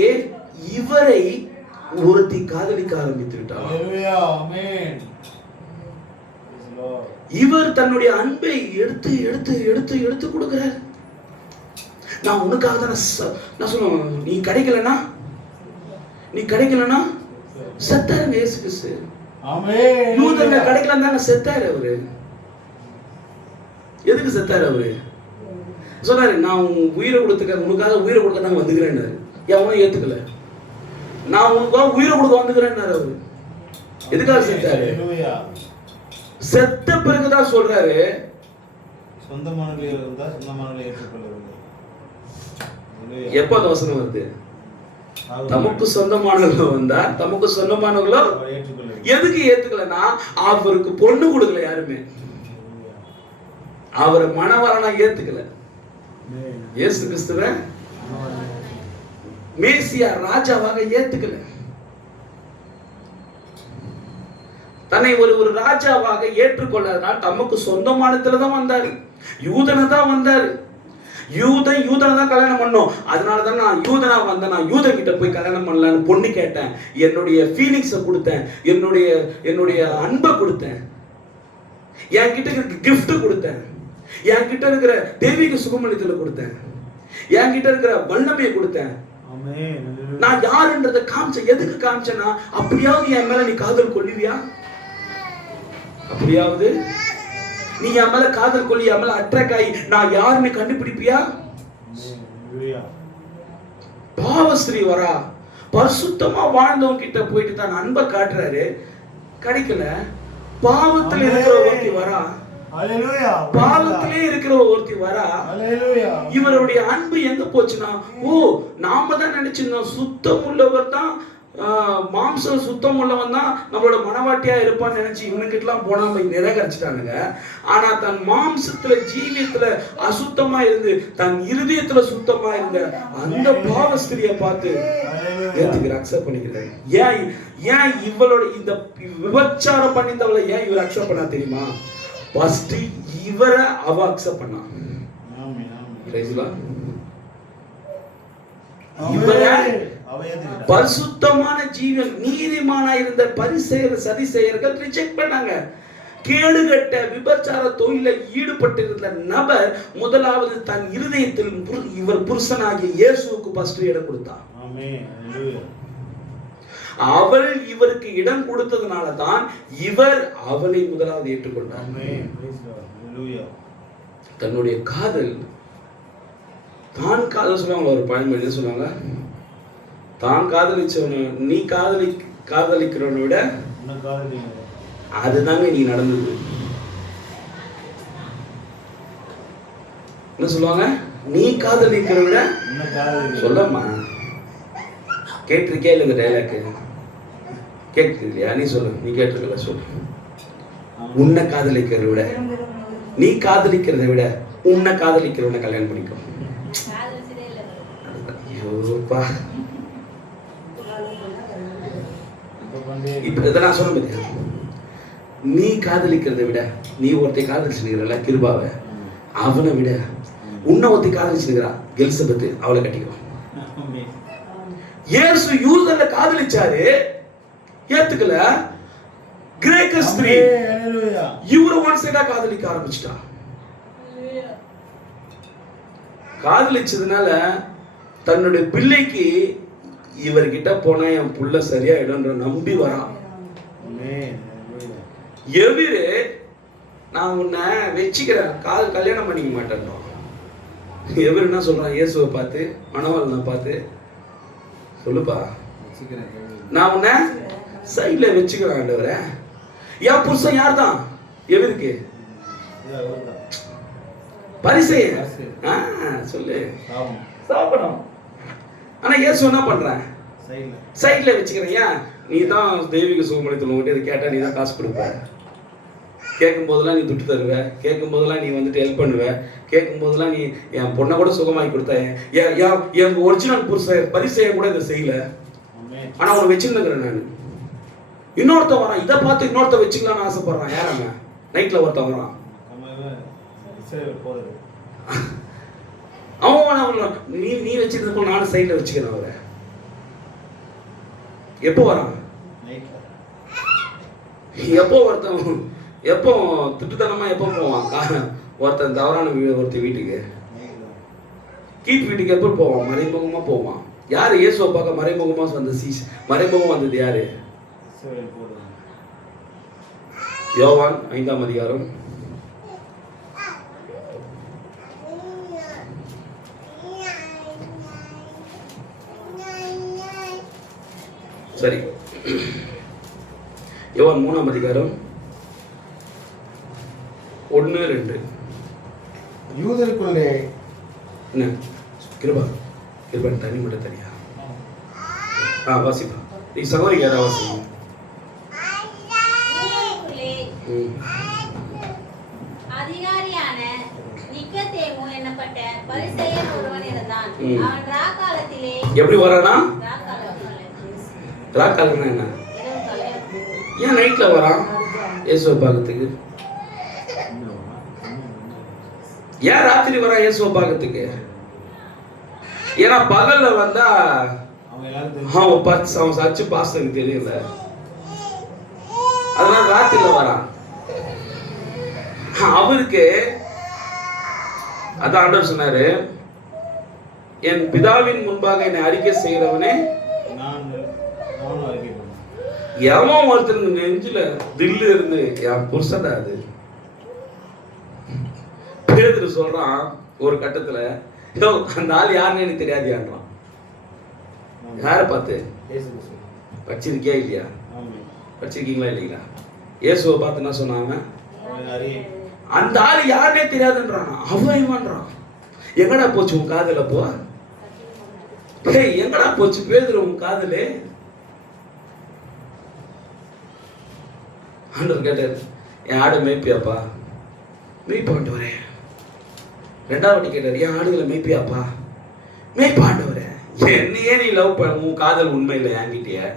இவரை ஒருத்தி காதலிக்க ஆரம்பித்து விட்டார். இவர் தன்னுடைய அன்பை எடுத்து எடுத்து எடுத்து எடுத்து கொடுக்கிறார். நான் உனக்காக தான் நான் சொல்லுவேன், நீ கிடைக்கலனா செத்தாருங்க இயேசு கிறிஸ்து. யூதர்ல கிடைக்கலன்னு தாங்க செத்தாரு அவரு. எதுக்கு செத்தாரு அவரு? சொன்னாரு, நான் உயிரை கொடுத்துக்க, உனக்காக உயிரை கொடுக்க தான் வந்துக்கிறேன். எவனும் ஏத்துக்கல. நான் உனக்காக உயிரை கொடுக்க வந்துக்கிறேன் அவரு. எதுக்காக செத்தாரு? செத்த பிறகுதான் சொல்றாரு, எப்ப அந்த வசனம் வருது? தமக்கு சொந்தமானவர்கள் வந்தா தமக்கு சொந்தமானவர்களோ எதுக்கு ஏத்துக்கலன்னா, அவருக்கு பொண்ணு கொடுக்கல யாருமே. அவரை மணவாளனா ஏத்துக்கல. இயேசு கிறிஸ்துவ மேசியா ராஜாவாக ஏத்துக்கல. தன்னை ஒரு ராஜாவாக ஏற்றுக்கொள்ளாதனால் தமக்கு சொந்தமானதுல தான் வந்தாரு. யூதனை தான் வந்தாரு. யூதனை தான் கல்யாணம் பண்ணோம். அதனாலதான் நான் யூதனா வந்தேன். நான் யூதன் கிட்ட போய் கல்யாணம் பண்ணலான்னு பொண்ணு கேட்டேன். என்னுடைய ஃபீலிங்ஸை கொடுத்தேன், என்னுடைய அன்பை கொடுத்தேன், என்கிட்ட இருக்கிற கிஃப்ட் கொடுத்தேன், என்கிட்ட இருக்கிற தெய்வீக சுகமளித்தலை கொடுத்தேன், என்கிட்ட இருக்கிற வல்லமையை கொடுத்தேன். நான் யாருன்றதை காமிச்சேன். எதுக்கு காமிச்சேன்னா, அப்படியாவது என் மேல நீ காதல் கொள்ளுவியா? அப்படியாவது நீ என் மேல காதல் கொள்ளி, என் மேல அட்ராக்ட் ஆகி நான் யாருன்னு கண்டுபிடிப்பியா? பாவஸ்ரீ வரா, பரிசுத்தமா வாழ்ந்தவங்க கிட்ட போயிட்டு தான் அன்பை காட்டுறாரு. கிடைக்கல. பாவத்துல இருக்கிற ஒருத்தி வரா, பாவத்திலே இருக்கிற ஒருத்தி வரா. இவருடைய அன்பு எங்க போச்சுன்னா, நாம தான் நினைச்சிருந்தோம் சுத்தம் உள்ளவர் தான், மாம்சம் சுத்தம் உள்ளவன் தான் நம்மளோட மனவாட்டியா இருப்பான்னு நினைச்சு இவனுக்கிட்டலாம் போனா நிராகரிச்சுட்டானுங்க. ஆனா தன் மாம்சத்துல ஜீவியத்துல அசுத்தமா இருந்து தன் இருதயத்துல சுத்தமா இருந்த அந்த பாவஸ்திரியை பார்த்து ஏத்துக்கிற, அக்செப்ட் பண்ணிக்கிறாரு. ஏன் இவளோட இந்த விபச்சாரம் பண்ணிந்தவளை ஏன் இவர் அக்செப்ட் பண்ணா தெரியுமா? ஃபர்ஸ்ட் இவரை அவ அக்செப்ட் பண்ணா. இவரை பரிசுத்தமான ஜீவன் நீதிமானா இருந்த பரிசேயர் சதிசேயர்கள் ரிஜெக்ட் பண்ணாங்க. கேடுகட்ட விபச்சார தொழில ஈடுபட்டிருந்த நபர் முதலாவது தன் இருதயத்தில் இவர் புருஷனாகிய இயேசுவுக்கு ஃபர்ஸ்ட் இடம் கொடுத்தார். அவள் இவருக்கு இடம் கொடுத்ததுனால தான் இவர் அவளை முதலாவது ஏற்றுக்கொண்டார். தன்னுடைய காதல், தான் காதல் சொல்லுவாங்க, ஒரு பழமொழி சொல்லுவாங்க, தான் காதலிச்சவன நீ காதலிக்கிறவனை விட அதுதாங்க நீ நடந்தது. என்ன சொல்லுவாங்க? நீ காதலிக்கிறத விட சொல்லம்மா. கேட்டிருக்கே இல்லை இந்த டைலாக்? கேட்டிருக்கியா? நீ சொல்லு. நீ கேட்டிருக்கல, சொல்லு. உன்னை காதலிக்கிறத விட, நீ காதலிக்கிறத விட உன்னை காதலிக்கிறவனை கல்யாணம் பண்ணிக்கோ. ஐயோப்பா, இப்ப இதை நான் சொல்ல முடியாது. நீ காதலிக்கிறத விட, நீ ஒருத்தை காதலிச்சுக்கிறல கிருபாவை, அவனை விட உன்னை ஒத்தி காதலிச்சிருக்கிறா எலிசபெத், அவளை கட்டிக்குவான். இயேசு யூதர்ல காதலிச்சாரு, ஏத்துக்கல. கிரேக்க ஸ்திரீ இவரை ஒன் சைடா காதலிக்க ஆரம்பிச்சிட்டா. காதலிச்சதுனால தன்னுடைய பிள்ளைக்கு இவர்கிட்ட போனா என் புள்ள சரியாயிடும்ன்ற நம்பி வரான். எவரு நான் உன்னை வச்சுக்கிறேன், கல்யாணம் பண்ணிக்க மாட்டேன். எவரு என்ன சொல்றான்? இயேசுவை பார்த்து, மணவாளனை பார்த்து, சொல்லுப்பா நான் உன்னை சைட்ல வச்சுக்கிறேன் ஆண்டவரே. என் புருஷன் யார் தான்? எவருக்கு? பரிசேயன். சொல்லு சாப்பிடும். ஆனா இயேசு என்ன பண்றேன்? சைட்ல வச்சுக்கிறேன். ஏன்? நீ தான் தெய்வீக சுகமளித்தல், உங்கள்கிட்ட இதை கேட்டா நீ தான் காசு கொடுப்ப, கேட்கும் போதெல்லாம் நீ துட்டு தருவ, கேட்கும் போதெல்லாம் நீ வந்துட்டு ஹெல்ப் பண்ணுவ, கேட்கும் போதெல்லாம் நீ என் பொண்ணை கூட சுகமாக்கி கொடுத்த. என் ஒரிஜினல் புருஷன் பரிசேயன் கூட இதை செய்யல, ஆனா அவனை வச்சுருந்துக்கிறேன் நான். இன்னொருத்த வரான், இதை பார்த்து இன்னொருத்த வச்சுக்கலான்னு ஆசைப்படுறான். யாராங்க? நைட்ல ஒருத்தன் வரான், அவன் நீ வச்சிருந்த நானும் சைட்ல வச்சுக்கிறேன். அவரை எப்போ வரான்? எப்போ ஒருத்தன் எப்போ திட்டுத்தனமா எப்போ போவான்? ஒருத்தன் தவறான ஒருத்தர் வீட்டுக்கு, கீட் வீட்டுக்கு எப்போ போவான்? மறைமுகமா போவான். யாரு? இயேசுவை பார்க்க மறைமுகமா வந்த மறைமுகம் வந்தது யாரு? யோவான் 5ஆம் அதிகாரம். சரி, யோவான் 3ஆம் அதிகாரம் 1-2. யூதருக்குள்ளே என்ன கிருபா தனி மட்டும் தனியா வாசிப்பா. நீ சகோதரி யாரா வாசிப்பா. அதிகாரியான நிக்கதேமு என்னப்பட்ட பரிசேயன் ஒருவன் இருந்தான். அவன் ராக்காலத்திலே எப்படி வரானா? ராக்காலம்னா என்ன? ஏன் நைட்ல வரான் இயேசுவை பார்க்கறதுக்கு? ஏன் ராத்திரி வரான் இயேசுவை பார்க்கறதுக்கு? ஏன்னா பகல்ல வந்தா அவன் சர்ச்சு பாஸ்டருக்கு தெரியல, அதனால ராத்திரில வரான். அவருக்கு அதான் ஆண்டவர் சொன்னாரு, என் பிதாவின் முன்பாக என்னை அறிக்கை செய்கிறவனே எவன் ஒருத்தருக்கு நெஞ்சில தில்லு இருந்து என் புருஷன் அது. பேதுரு சொல்றான் ஒரு கட்டத்துல, அந்த ஆள் யாருன்னு எனக்கு தெரியாதுன்றான். யாரை பார்த்து? படிச்சிருக்கியா இல்லையா? படிச்சிருக்கீங்களா இல்லைங்களா? இயேசுவை பார்த்து என்ன சொன்னாங்க? அந்த ஆள் யாருன்னே தெரியாதுன்றான். அவன் இவன்றான். எங்கடா போச்சு உன் காதல? போ எங்கடா போச்சு பேதுரு உன் காதலே? ஆண்டவர் கேட்டார், என் ஆடு மேய்ப்பியாப்பா? மேய்ப்பாண்டு வரேன். 2வது வாட்டி கேட்டார், என் ஆடுகளை மேய்ப்பியாப்பா? மேய்ப்பாண்டு வரேன். என்னையே நீ லவ் பண்ண, உன் காதல் உண்மை இல்லை என்கிட்டயே.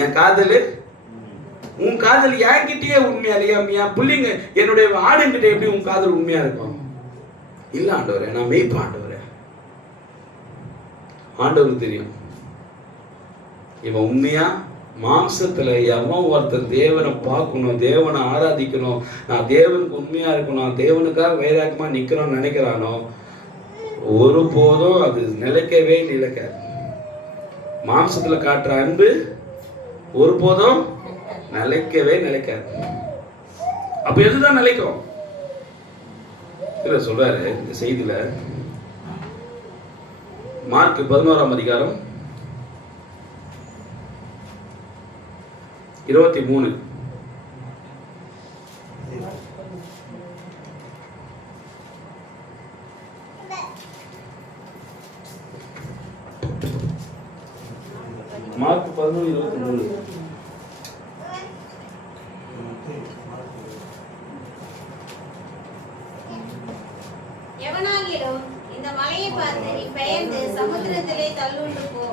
என் காதல் உன் காதல் என்கிட்டயே உண்மையா இல்லையா? என் பிள்ளைங்க என்னுடைய ஆடுங்கிட்ட எப்படி உன் காதல் உண்மையா இருக்கும்? இல்ல ஆண்டவரே, நான் மேய்ப்பேன் ஆண்டவரே. ஆண்டவருக்கு தெரியும் இவன் உண்மையா மாம்சத்துல எவன் ஒருத்தன் தேவனை பார்க்கணும், தேவனை ஆராதிக்கணும், நான் தேவனுக்கு உண்மையா இருக்கணும், தேவனுக்காக வைராக்கியமா நிக்கிறோம்னு நினைக்கிறானோ, ஒருபோதும் அது நிலைக்கவே நிலைக்காது. மாம்சத்துல காட்டுற அன்பு ஒருபோதும் நிலைக்கவே நிலைக்காது. அப்ப எதுதான் நிலைக்கும்? சொல்றாரு இந்த செய்தியில, மார்க் 11ஆம் அதிகாரம் 23. மார்க் 11:23. எவனாகிலும் இந்த மலையை பார்த்து நீ பெயர்ந்து சமுத்திரத்திலே தள்ளுண்டு போ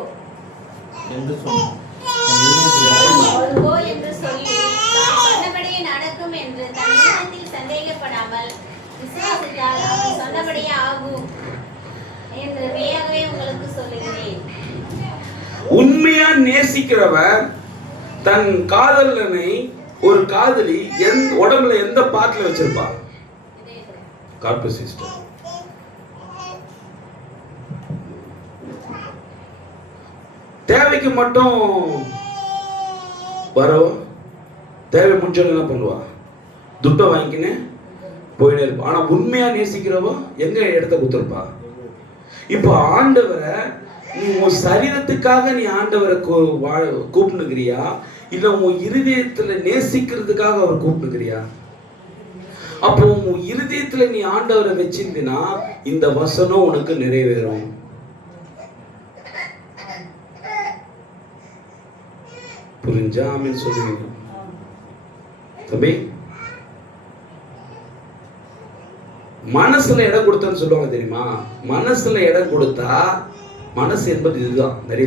என்று சொல்லி சொன்னபடியே நடக்கும் என்று தன் இதயத்தில் சந்தேகப்படாமல் விசுவாசித்தால் அவர் சொன்னபடியே ஆகும் என்று மெய்யாகவே உங்களுக்கு சொல்லுகிறேன். உண்மையா நேசிக்கிறவர் தன் காதலனை ஒரு காதலி உடம்புல எந்த பார்ட்ல வச்சிருப்பா? கார்பஸ் சிஸ்டம். தேவைக்கு மட்டும் வரவா, தேவை முடிஞ்சவங்க என்ன பண்ணுவா? துட்டை வாங்கிக்கின்னு போயிட்டே இருப்பா. ஆனா உண்மையா நேசிக்கிறவோ எங்க இடத்த கொடுத்துருப்பா? இப்போ ஆண்டவரை நீ உன் சரீரத்துக்காக நீ ஆண்டவரை கூப்பிடுகிறியா, இல்ல உன் இருதயத்துல நேசிக்கிறதுக்காக அவர் கூப்பிடுகிறியா? அப்போ உன் இருதயத்துல நீ ஆண்டவரை வச்சிருந்தீனா இந்த வசனம் உனக்கு நிறைவேறும். புரிஞ்சா ஆமென் சொல்லுவீங்க தம்பி? மனசுல இடம் கொடுத்தன்னு சொல்லுவாங்க தெரியுமா? மனசுல இடம் கொடுத்தா, மனசு என்பது இதுதான். நிறைய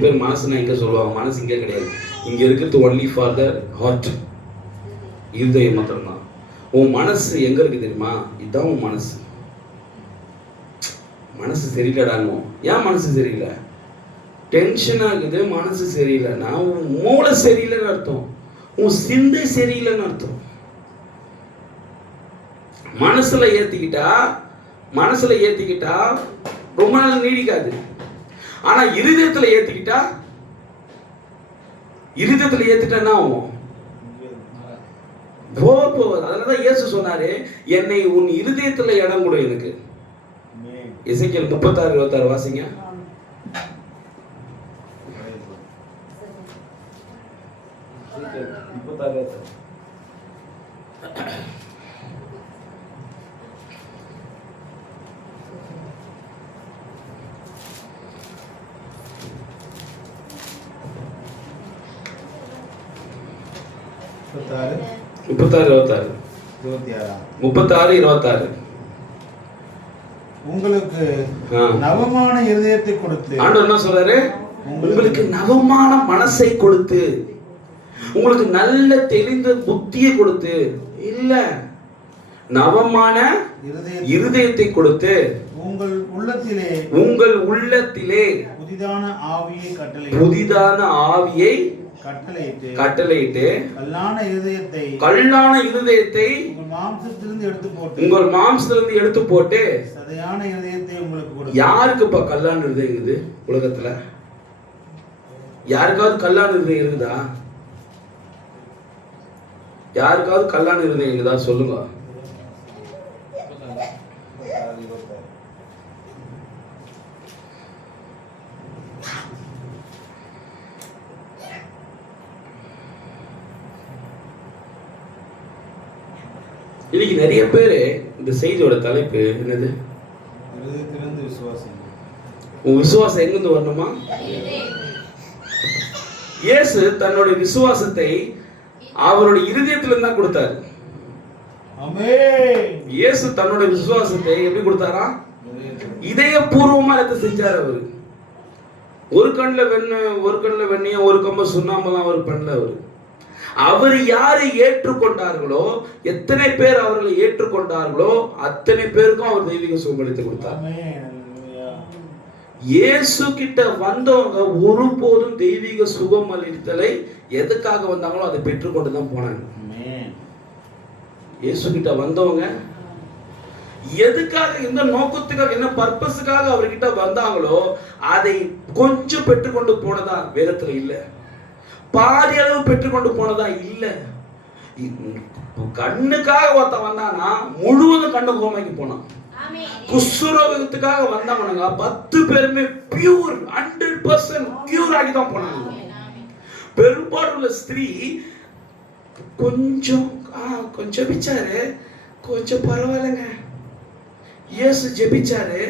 பேர் மனசுனா எங்க சொல்லுவாங்க? மனசு இங்கே கிடையாது. இங்க இருக்கிறது ஒன்லி ஃபார் த ஹார்ட், இருதயம் மாத்திரம்தான். உன் மனசு எங்க இருக்கு தெரியுமா? இதுதான் உன் மனசு. மனசு சரியில்லடான்னு. ஏன் மனசு சரியில்லை? டென்ஷன் ஆகுது, மனசு சரியில்லைன்னா உன் மூளை சரியில்லைன்னு அர்த்தம், உன் சிந்தை சரியில்லைன்னு அர்த்தம். மனசுல ஏத்திக்கிட்டா ரொம்ப நாள் நீடிக்காது. ஆனா இருதயத்துல ஏத்திட்டா ஆகும் போவது. அதனாலதான் இயேசு சொன்னாரு, என்னை உன் இருதயத்துல இடம் கொடு எனக்கு. எசேக்கியேல் 36:26 வாசிங்க. உங்களுக்கு நவமான இருதயத்தை கொடுத்து, ஆண்டவர் என்ன சொல்றாரு? உங்களுக்கு நவமான மனசை கொடுத்து, உங்களுக்கு நல்ல தெளிந்த புத்தியை கொடுத்து, இல்ல நவமான இருதயத்தை கொடுத்து, உங்கள் உள்ளத்திலே புதிதான ஆவியை கட்டளையிட்டு கல்லான இருதயத்தை உங்கள் மாம்சத்திலிருந்து எடுத்து போட்டு சதையான இருதயத்தை உங்களுக்கு கொடுத்து. யாருக்குப்பா கல்லான இருதயம் இருக்குது உலகத்துல? யாருக்காவது கல்லான இருதயம் இருக்குதா? யாருக்காவது கல்லான இருதயம் இருக்குதா? சொல்லுங்க. இன்னைக்கு நிறைய பேரு இந்த செய்தியோட தலைப்பு என்னது? உன் விசுவாசம் எங்கிருந்து வரணுமா? இயேசு தன்னுடைய விசுவாசத்தை அவருடைய இருதயத்திலிருந்து தான் கொடுத்தாரு. இயேசு தன்னுடைய விசுவாசத்தை எப்படி கொடுத்தாரா? இதயபூர்வமா அதை செஞ்சார். அவரு ஒரு கண்ணில் வெண்ணையும் ஒரு கம்ப சுண்ணாம்பெல்லாம் அவர் பண்ணல. அவர் யாரை ஏற்றுக்கொண்டார்களோ, எத்தனை பேர் அவர்களை ஏற்றுக்கொண்டார்களோ அத்தனை பேருக்கும் அவர் தெய்வீக சுகமளித்து கொடுத்தார். இயேசு கிட்ட வந்தவங்க ஒருபோதும் தெய்வீக சுகம் அளித்தலை எதுக்காக வந்தாங்களோ அதை பெற்றுக்கொண்டு தான் போனாங்க. இயேசு கிட்ட வந்தவங்க எதுக்காக, எந்த நோக்கத்துக்காக, என்ன பர்பஸுக்காக அவர்கிட்ட வந்தாங்களோ அதை கொஞ்சம் பெற்றுக்கொண்டு போனதா வேதத்துல இல்ல. பாதி அளவு பெற்றுக்கொண்டு போனதா இல்ல. கண்ணுக்காக ஒருத்த வந்தானா முழுவதும் கண்ணு கோமாக்கி போனான். குஷ்ரோகத்துக்காக வந்தவனுங்க 10 பேருமே பியூர் 100% பியூர் ஆகி தான் போனாங்க. பெரும்பாலுள்ள ஸ்திரீ கொஞ்சம் ஜெபிச்சாரு, கொஞ்சம் பரவாயில்லைங்க. இயேசு ஜெபிச்சாரு,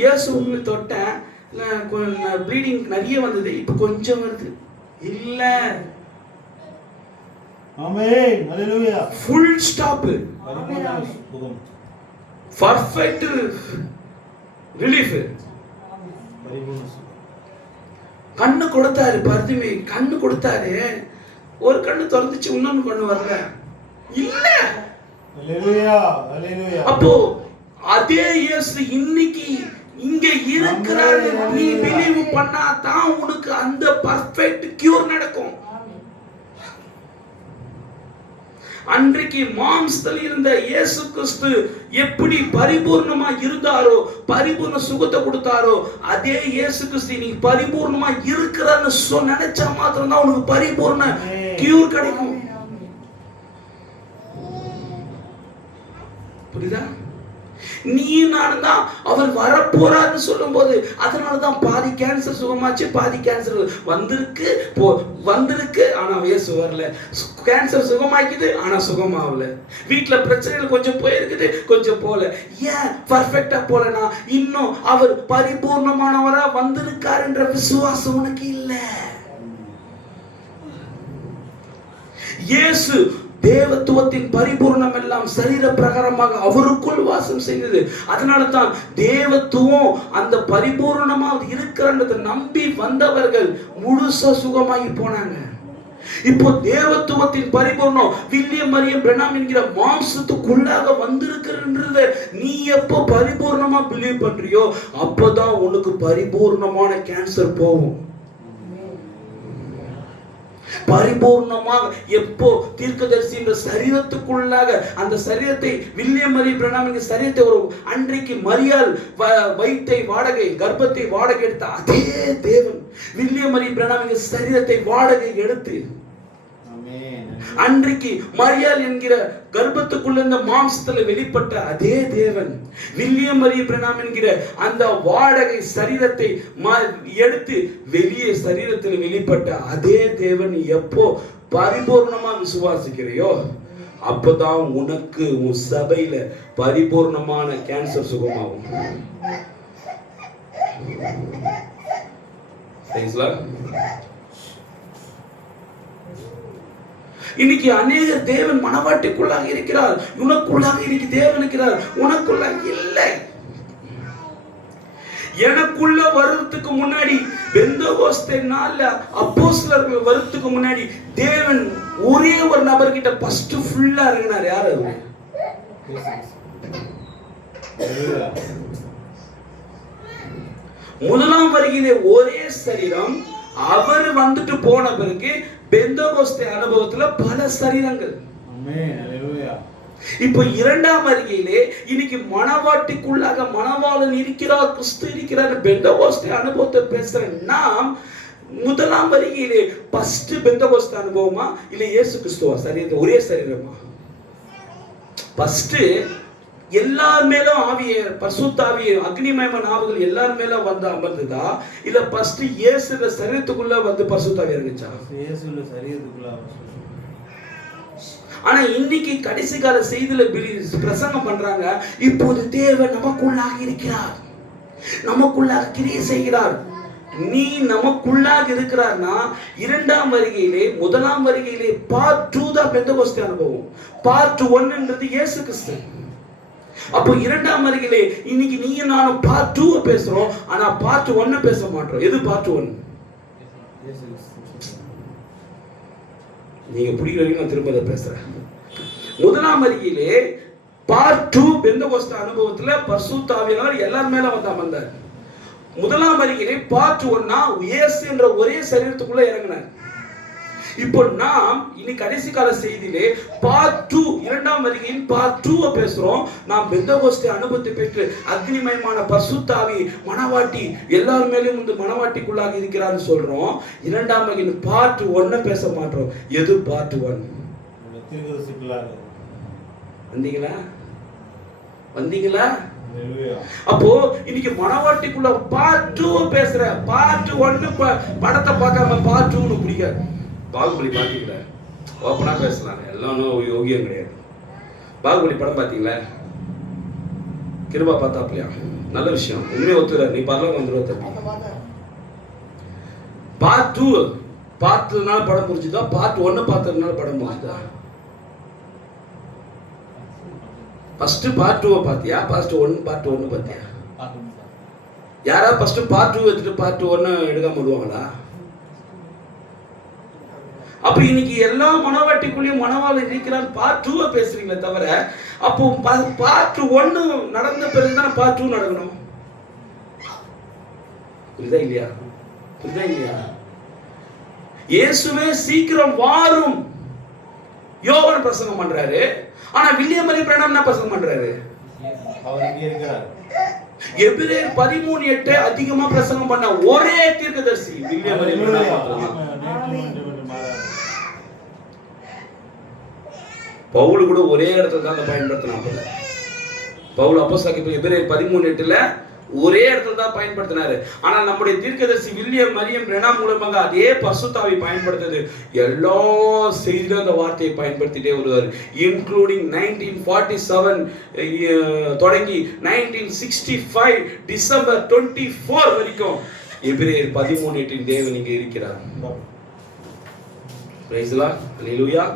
இயேசு உங்களை தொட்டேன், ப்ளீடிங் நிறைய வந்தது, இப்ப கொஞ்சம் வருது. இல்ல, ஆமென், ஹalleluya, ஃபுல் ஸ்டாப், பர்ஃபெக்ட் ரிலீஃப். கண்ணு கொடுத்தாரு, பர்திமே கண்ணு கொடுத்தாரு. ஒரு கண்ணு திறந்துச்சு, இன்னொன்னு கண்ணு வரல. இல்ல, அப்போ அதே இயேசு இன்னைக்கு இங்க இருக்கிறாரு. நீ பிலீவ் பண்ணா தான் உனக்கு அந்த பர்ஃபெக்ட் கியூர் நடக்கும். அன்றைக்கு மாம்சத்தில் இருந்த இயேசு கிறிஸ்து எப்படி பரிபூர்ணமா இருந்தாரோ, பரிபூர்ண சுகத்தை கொடுத்தாரோ, அதே இயேசு கிறிஸ்து நீ பரிபூர்ணமா இருக்கிறன்னு நினைச்சா மாத்திரம் தான் உனக்கு பரிபூர்ண கியூர் கிடைக்கும். புரியுதா? நீ நானும் தான் அவர் வரப்போறாருன்னு சொல்லும் போது, அதனாலதான் பாதி கேன்சர் சுகமாச்சு, பாதி கேன்சர் வந்திருக்கு ஆனா இயேசு வரல. கேன்சர் சுகமாக்கிது ஆனா சுகமாவல. வீட்டுல பிரச்சனைகள் கொஞ்சம் போயிருக்குது, கொஞ்சம் போல. ஏன் பர்ஃபெக்டா போலனா, இன்னும் அவர் பரிபூர்ணமானவரா வந்திருக்காருன்ற விசுவாசம் உனக்கு இல்ல. இயேசு தேவத்துவத்தின் பரிபூர்ணம் எல்லாம் சரீர பிரகாரமாக அவருக்குள் வாசம் செய்தது. அதனால தான் தேவத்துவம் அந்த பரிபூர்ணமா இருக்கிறன்றதை நம்பி வந்தவர்கள் முழுசா சுகமாகி போனாங்க. இப்போ தேவத்துவத்தின் பரிபூர்ணம் வில்லியம் மரியம் பிரெனாம் என்கிற மாம்சத்துக்குள்ளாக வந்திருக்கிறன்றத நீ எப்போ பரிபூர்ணமா பிலீவ் பண்றியோ அப்பதான் உனக்கு பரிபூர்ணமான கேன்சர் போகும். பரிபூர்ணமாக எப்போ தீர்க்கதரிசி என்ற சரீரத்துக்குள்ளாக அந்த சரீரத்தை வில்லியம் மரி பிரெனாம் என்ற சரீரத்தை ஒரு அன்றைக்கு மரியாள் வயிற்றை வாடகை கர்ப்பத்தை வாடகை எடுத்த அதே தேவன் வில்லியம் மரி பிரெனாம் என்ற சரீரத்தை வாடகை எடுத்து அன்றைக்கு மரியாள் என்கிற கர்ப்பத்துக்குள்ள இந்த மாம்சத்துல வெளிப்பட்ட அதே தேவன் வில்லியம் மரி பிரெனாம் என்கிற அந்த வாடகை சரீரத்தை எடுத்து வெளியே சரீரத்தில் வெளிப்பட்ட அதே தேவன் எப்போ பரிபூர்ணமா விசுவாசிக்கிறையோ அப்பதான் உனக்கு உன் சபையில பரிபூர்ணமான கேன்சர் சுகமாகும். இன்னைக்கு அநேகர் தேவன் மனவாட்டிக்குள்ளாக இருக்கிறார், உனக்குள்ளாக இன்னைக்கு தேவன் இருக்கிறார், உனக்குள்ளாக இல்லை. எனக்குள்ள வருவதற்கு முன்னாடி பெந்தகோஸ்தே நாள்ல அப்போஸ்தலர்கள் வருவதற்கு முன்னாடி தேவன் ஒரே ஒரு நபர்கிட்ட ஃபர்ஸ்ட் ஃபுல்லா இருந்தார். யார் அவரு? முதலாம் வருகையிலே ஒரே சரீரம். அவர் வந்துட்டு போன பிறகு பெந்தகோஸ்தே அனுபவத்துல பல சரீரங்கள். இப்ப இரண்டாம் வருகையிலே இன்னைக்கு மணவாட்டிக்குள்ளாக மணவாளன் இருக்கிறார், கிறிஸ்து இருக்கிறார். பெந்தகோஸ்தே அனுபவத்தை பேசுற நாம் முதலாம் வருகையிலே ஃபர்ஸ்ட் பெந்தகோஸ்தே அனுபவமா இல்ல இயேசு கிறிஸ்துவா சரீரத்தை ஒரே சரீரமா? ஃபர்ஸ்ட் எல்லார் மேலும் ஆவிய பரிசுத்த ஆவிய அக்னிமயமான ஆவிகள் எல்லார் மேலும் வந்து அமர்ந்ததா இல்ல ஃபர்ஸ்ட் இயேசுல சரீரத்துக்குள்ள வந்து பரிசுத்த ஆவி இறங்குச்சா? இயேசுல சரீரத்துக்குள்ள. ஆனா இன்னைக்கு கடைசி கால செய்தியில பிரசங்கம் பண்றாங்க, இப்போது தேவன் நமக்குள்ளாக இருக்கிறார், நமக்குள்ளாக கிரியை செய்கிறார். நீ நமக்குள்ளாக இருக்கிறார்னா இரண்டாம் வருகையிலே முதலாம் வருகையிலே பார்ட் 2 தான் பெந்தகோஸ்தே அனுபவம். பார்ட் 1ன்றது இயேசு கிறிஸ்து. அப்போ இரண்டாம் வருகையிலே இன்னைக்கு நீயும் நானும் பார்ட் 2 பேசுறோம், ஆனா பார்ட் 1 பேச மாட்டோம். எது பார்ட் 1? நீங்க பிடிக்கிற வரைக்கும் நான் திரும்ப பேசுறேன். முதலாம் வருகையிலே பார்ட் 2 பெந்தகோஸ்தே அனுபவத்துல பரிசுத்த ஆவியானவர் எல்லார் மேல வந்து அமர்ந்தார். முதலாம் வருகையிலே பார்ட் 1னா இயேசு என்ற ஒரே சரீரத்துக்குள்ள இறங்கினார். இப்போ நாம் இன்னைக்கு கடைசி கால செய்தியிலே பார்ட் 2 இரண்டாம் வருகையின் பார்ட் 2 பேசுறோம். நாம் பெந்தகோஸ்தே அனுபவத்தை பெற்று அக்னிமயமான பரிசுத்த ஆவி மணவாட்டி எல்லார் மேலும் வந்து மணவாட்டிக்குள்ளாக இருக்கிறான்னு சொல்றோம். இரண்டாம் வருகையின் பார்ட் 1 பேச மாட்டோம். எது பார்ட் 1? வந்தீங்களா? வந்தீங்களா? அப்போ இன்னைக்கு மணவாட்டிக்குள்ள பார்ட் 2 பேசுற. பார்ட் 1 படத்தை பார்க்காம பார்ட் 2 பிடிக்காது. பாகுபலி பாத்தீங்களா? ஓப்பனா பேசலாம், எல்லாம் யோகியம் கிடையாது. பாகுபலி படம் பாத்தீங்களா? கிருபா பார்த்தாப்லையா? நல்ல விஷயம், உண்மையை ஒத்துக்கிறார். நீ பரவாயில்ல வந்துடுவ தம்பி. பார்ட் 2 பார்த்ததுனால படம் முடிச்சுதா? பார்ட் 1 பார்த்ததுனால படம் முடிச்சுதா? ஃபர்ஸ்ட் பார்ட் 2 பாத்தியா? பார்ட் 1 பாத்தியா? யாரா ஃபர்ஸ்ட் பார்ட் 2 எடுத்துட்டு பார்ட் 1 எடுக்காம விடுவாங்களா? அப்ப இன்னைக்கு எல்லா மனவாட்டிக்குள்ளேயும் மனவாளன் இருக்கிறான் பார்ட் 2 பேசுறீங்களே தவிர அப்போ பார்ட் 1 நடந்த பிறகுதான் பார்ட் 2 நடக்கணும். புரியுதா இல்லையா? புரியுதா இல்லையா? இயேசுவே சீக்கிரம் வாரும் யோவான் பிரசங்கம் பண்றாரு. ஆனா வில்லியம் மரி பிரானம் என்ன பிரசங்கம் பண்றாரு? அவர் இங்கே இருக்கிறார். எபிரேயர் 13:8 அதிகமா பிரசங்கம் பண்ண ஒரே தீர்க்கதரிசி வில்லியம் மரி பிரானம் மட்டும்தான். பவுல் கூட ஒரே இடத்துல தான் பயன்படுத்தினாங்க. பவுல் அப்போஸ்தலர் எபிரேயர் 13:8ல ஒரே இடத்துல தான் பயன்படுத்தினாரு. ஆனால் நம்முடைய தீர்க்கதரிசி வில்லியம் மரியம் பிரானம் மூலமாக அதே பரிசுத்தாவி பயன்படுத்துது. எல்லா செய்தியிலும் அந்த வார்த்தையை பயன்படுத்திட்டே வருவார். இன்க்ளூடிங் 1947 தொடங்கி 1965 டிசம்பர் 24 வரைக்கும் எபிரேயர் 13:8 தேவன் இங்கே இருக்கிறார். Price the Lord. ஹல்லேலூயா.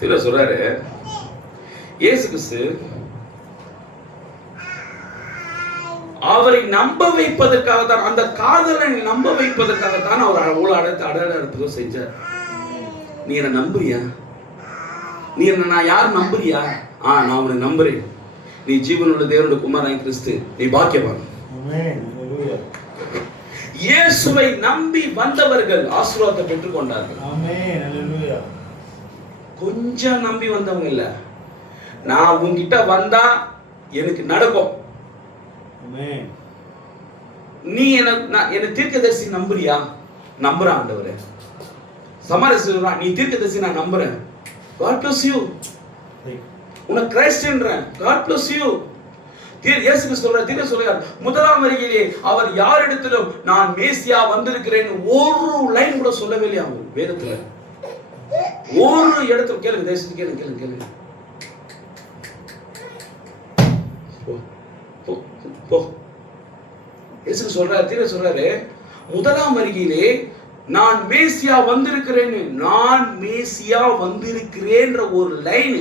திரு சொல்றாரு, இயேசு கிறிஸ்து அவரை நம்ப வைப்பதற்காக தான், அந்த காதலை நம்ப வைப்பதற்காக தான் அவர் அவ்வளவு அடையாளத்தை செஞ்சார். நீ என்ன நம்புறியா? நீ என்ன நான் யார் நம்புறியா? நான் உன்னை நம்புறேன். நீ ஜீவனுள்ள தேவனுடைய குமாரன் கிறிஸ்து, நீ பாக்கியவான். இயேசுவை நம்பி வந்தவர்கள் ஆசீர்வாதத்தை பெற்றுக் கொண்டார்கள். கொஞ்சம் நம்பி வந்தவங்க இல்ல. நான் உன்கிட்ட வந்தா எனக்கு நடக்கும். நீ என்ன தீர்க்கதரிசி நம்புறியா? நம்புறேன் ஆண்டவரே. சமாரியா சொல்றான், நீ தீர்க்கதரிசி நான் நம்புறேன். God bless you. உன்னை கிறிஸ்டியன்றேன். God bless you. இயேசு சொல்றார், தீர்க்க சொல்றார், முதலாம் வரியிலே அவர் யாரிடத்திலும் நான் மேசியா வந்திருக்கிறேன் ஒரு லைன் கூட சொல்லவே இல்லையா வேதத்துல. ஒரு இடத்துல கேளுங்க, தேசத்துக்கு கேளுங்க கேளுங்க கேளுங்க. இயேசு சொல்றாரு, தீர சொல்றாரு, முதலாம் வருகையிலே நான் மேசியா வந்திருக்கிறேன், நான் மேசியா வந்திருக்கிறேன்ற ஒரு லைன்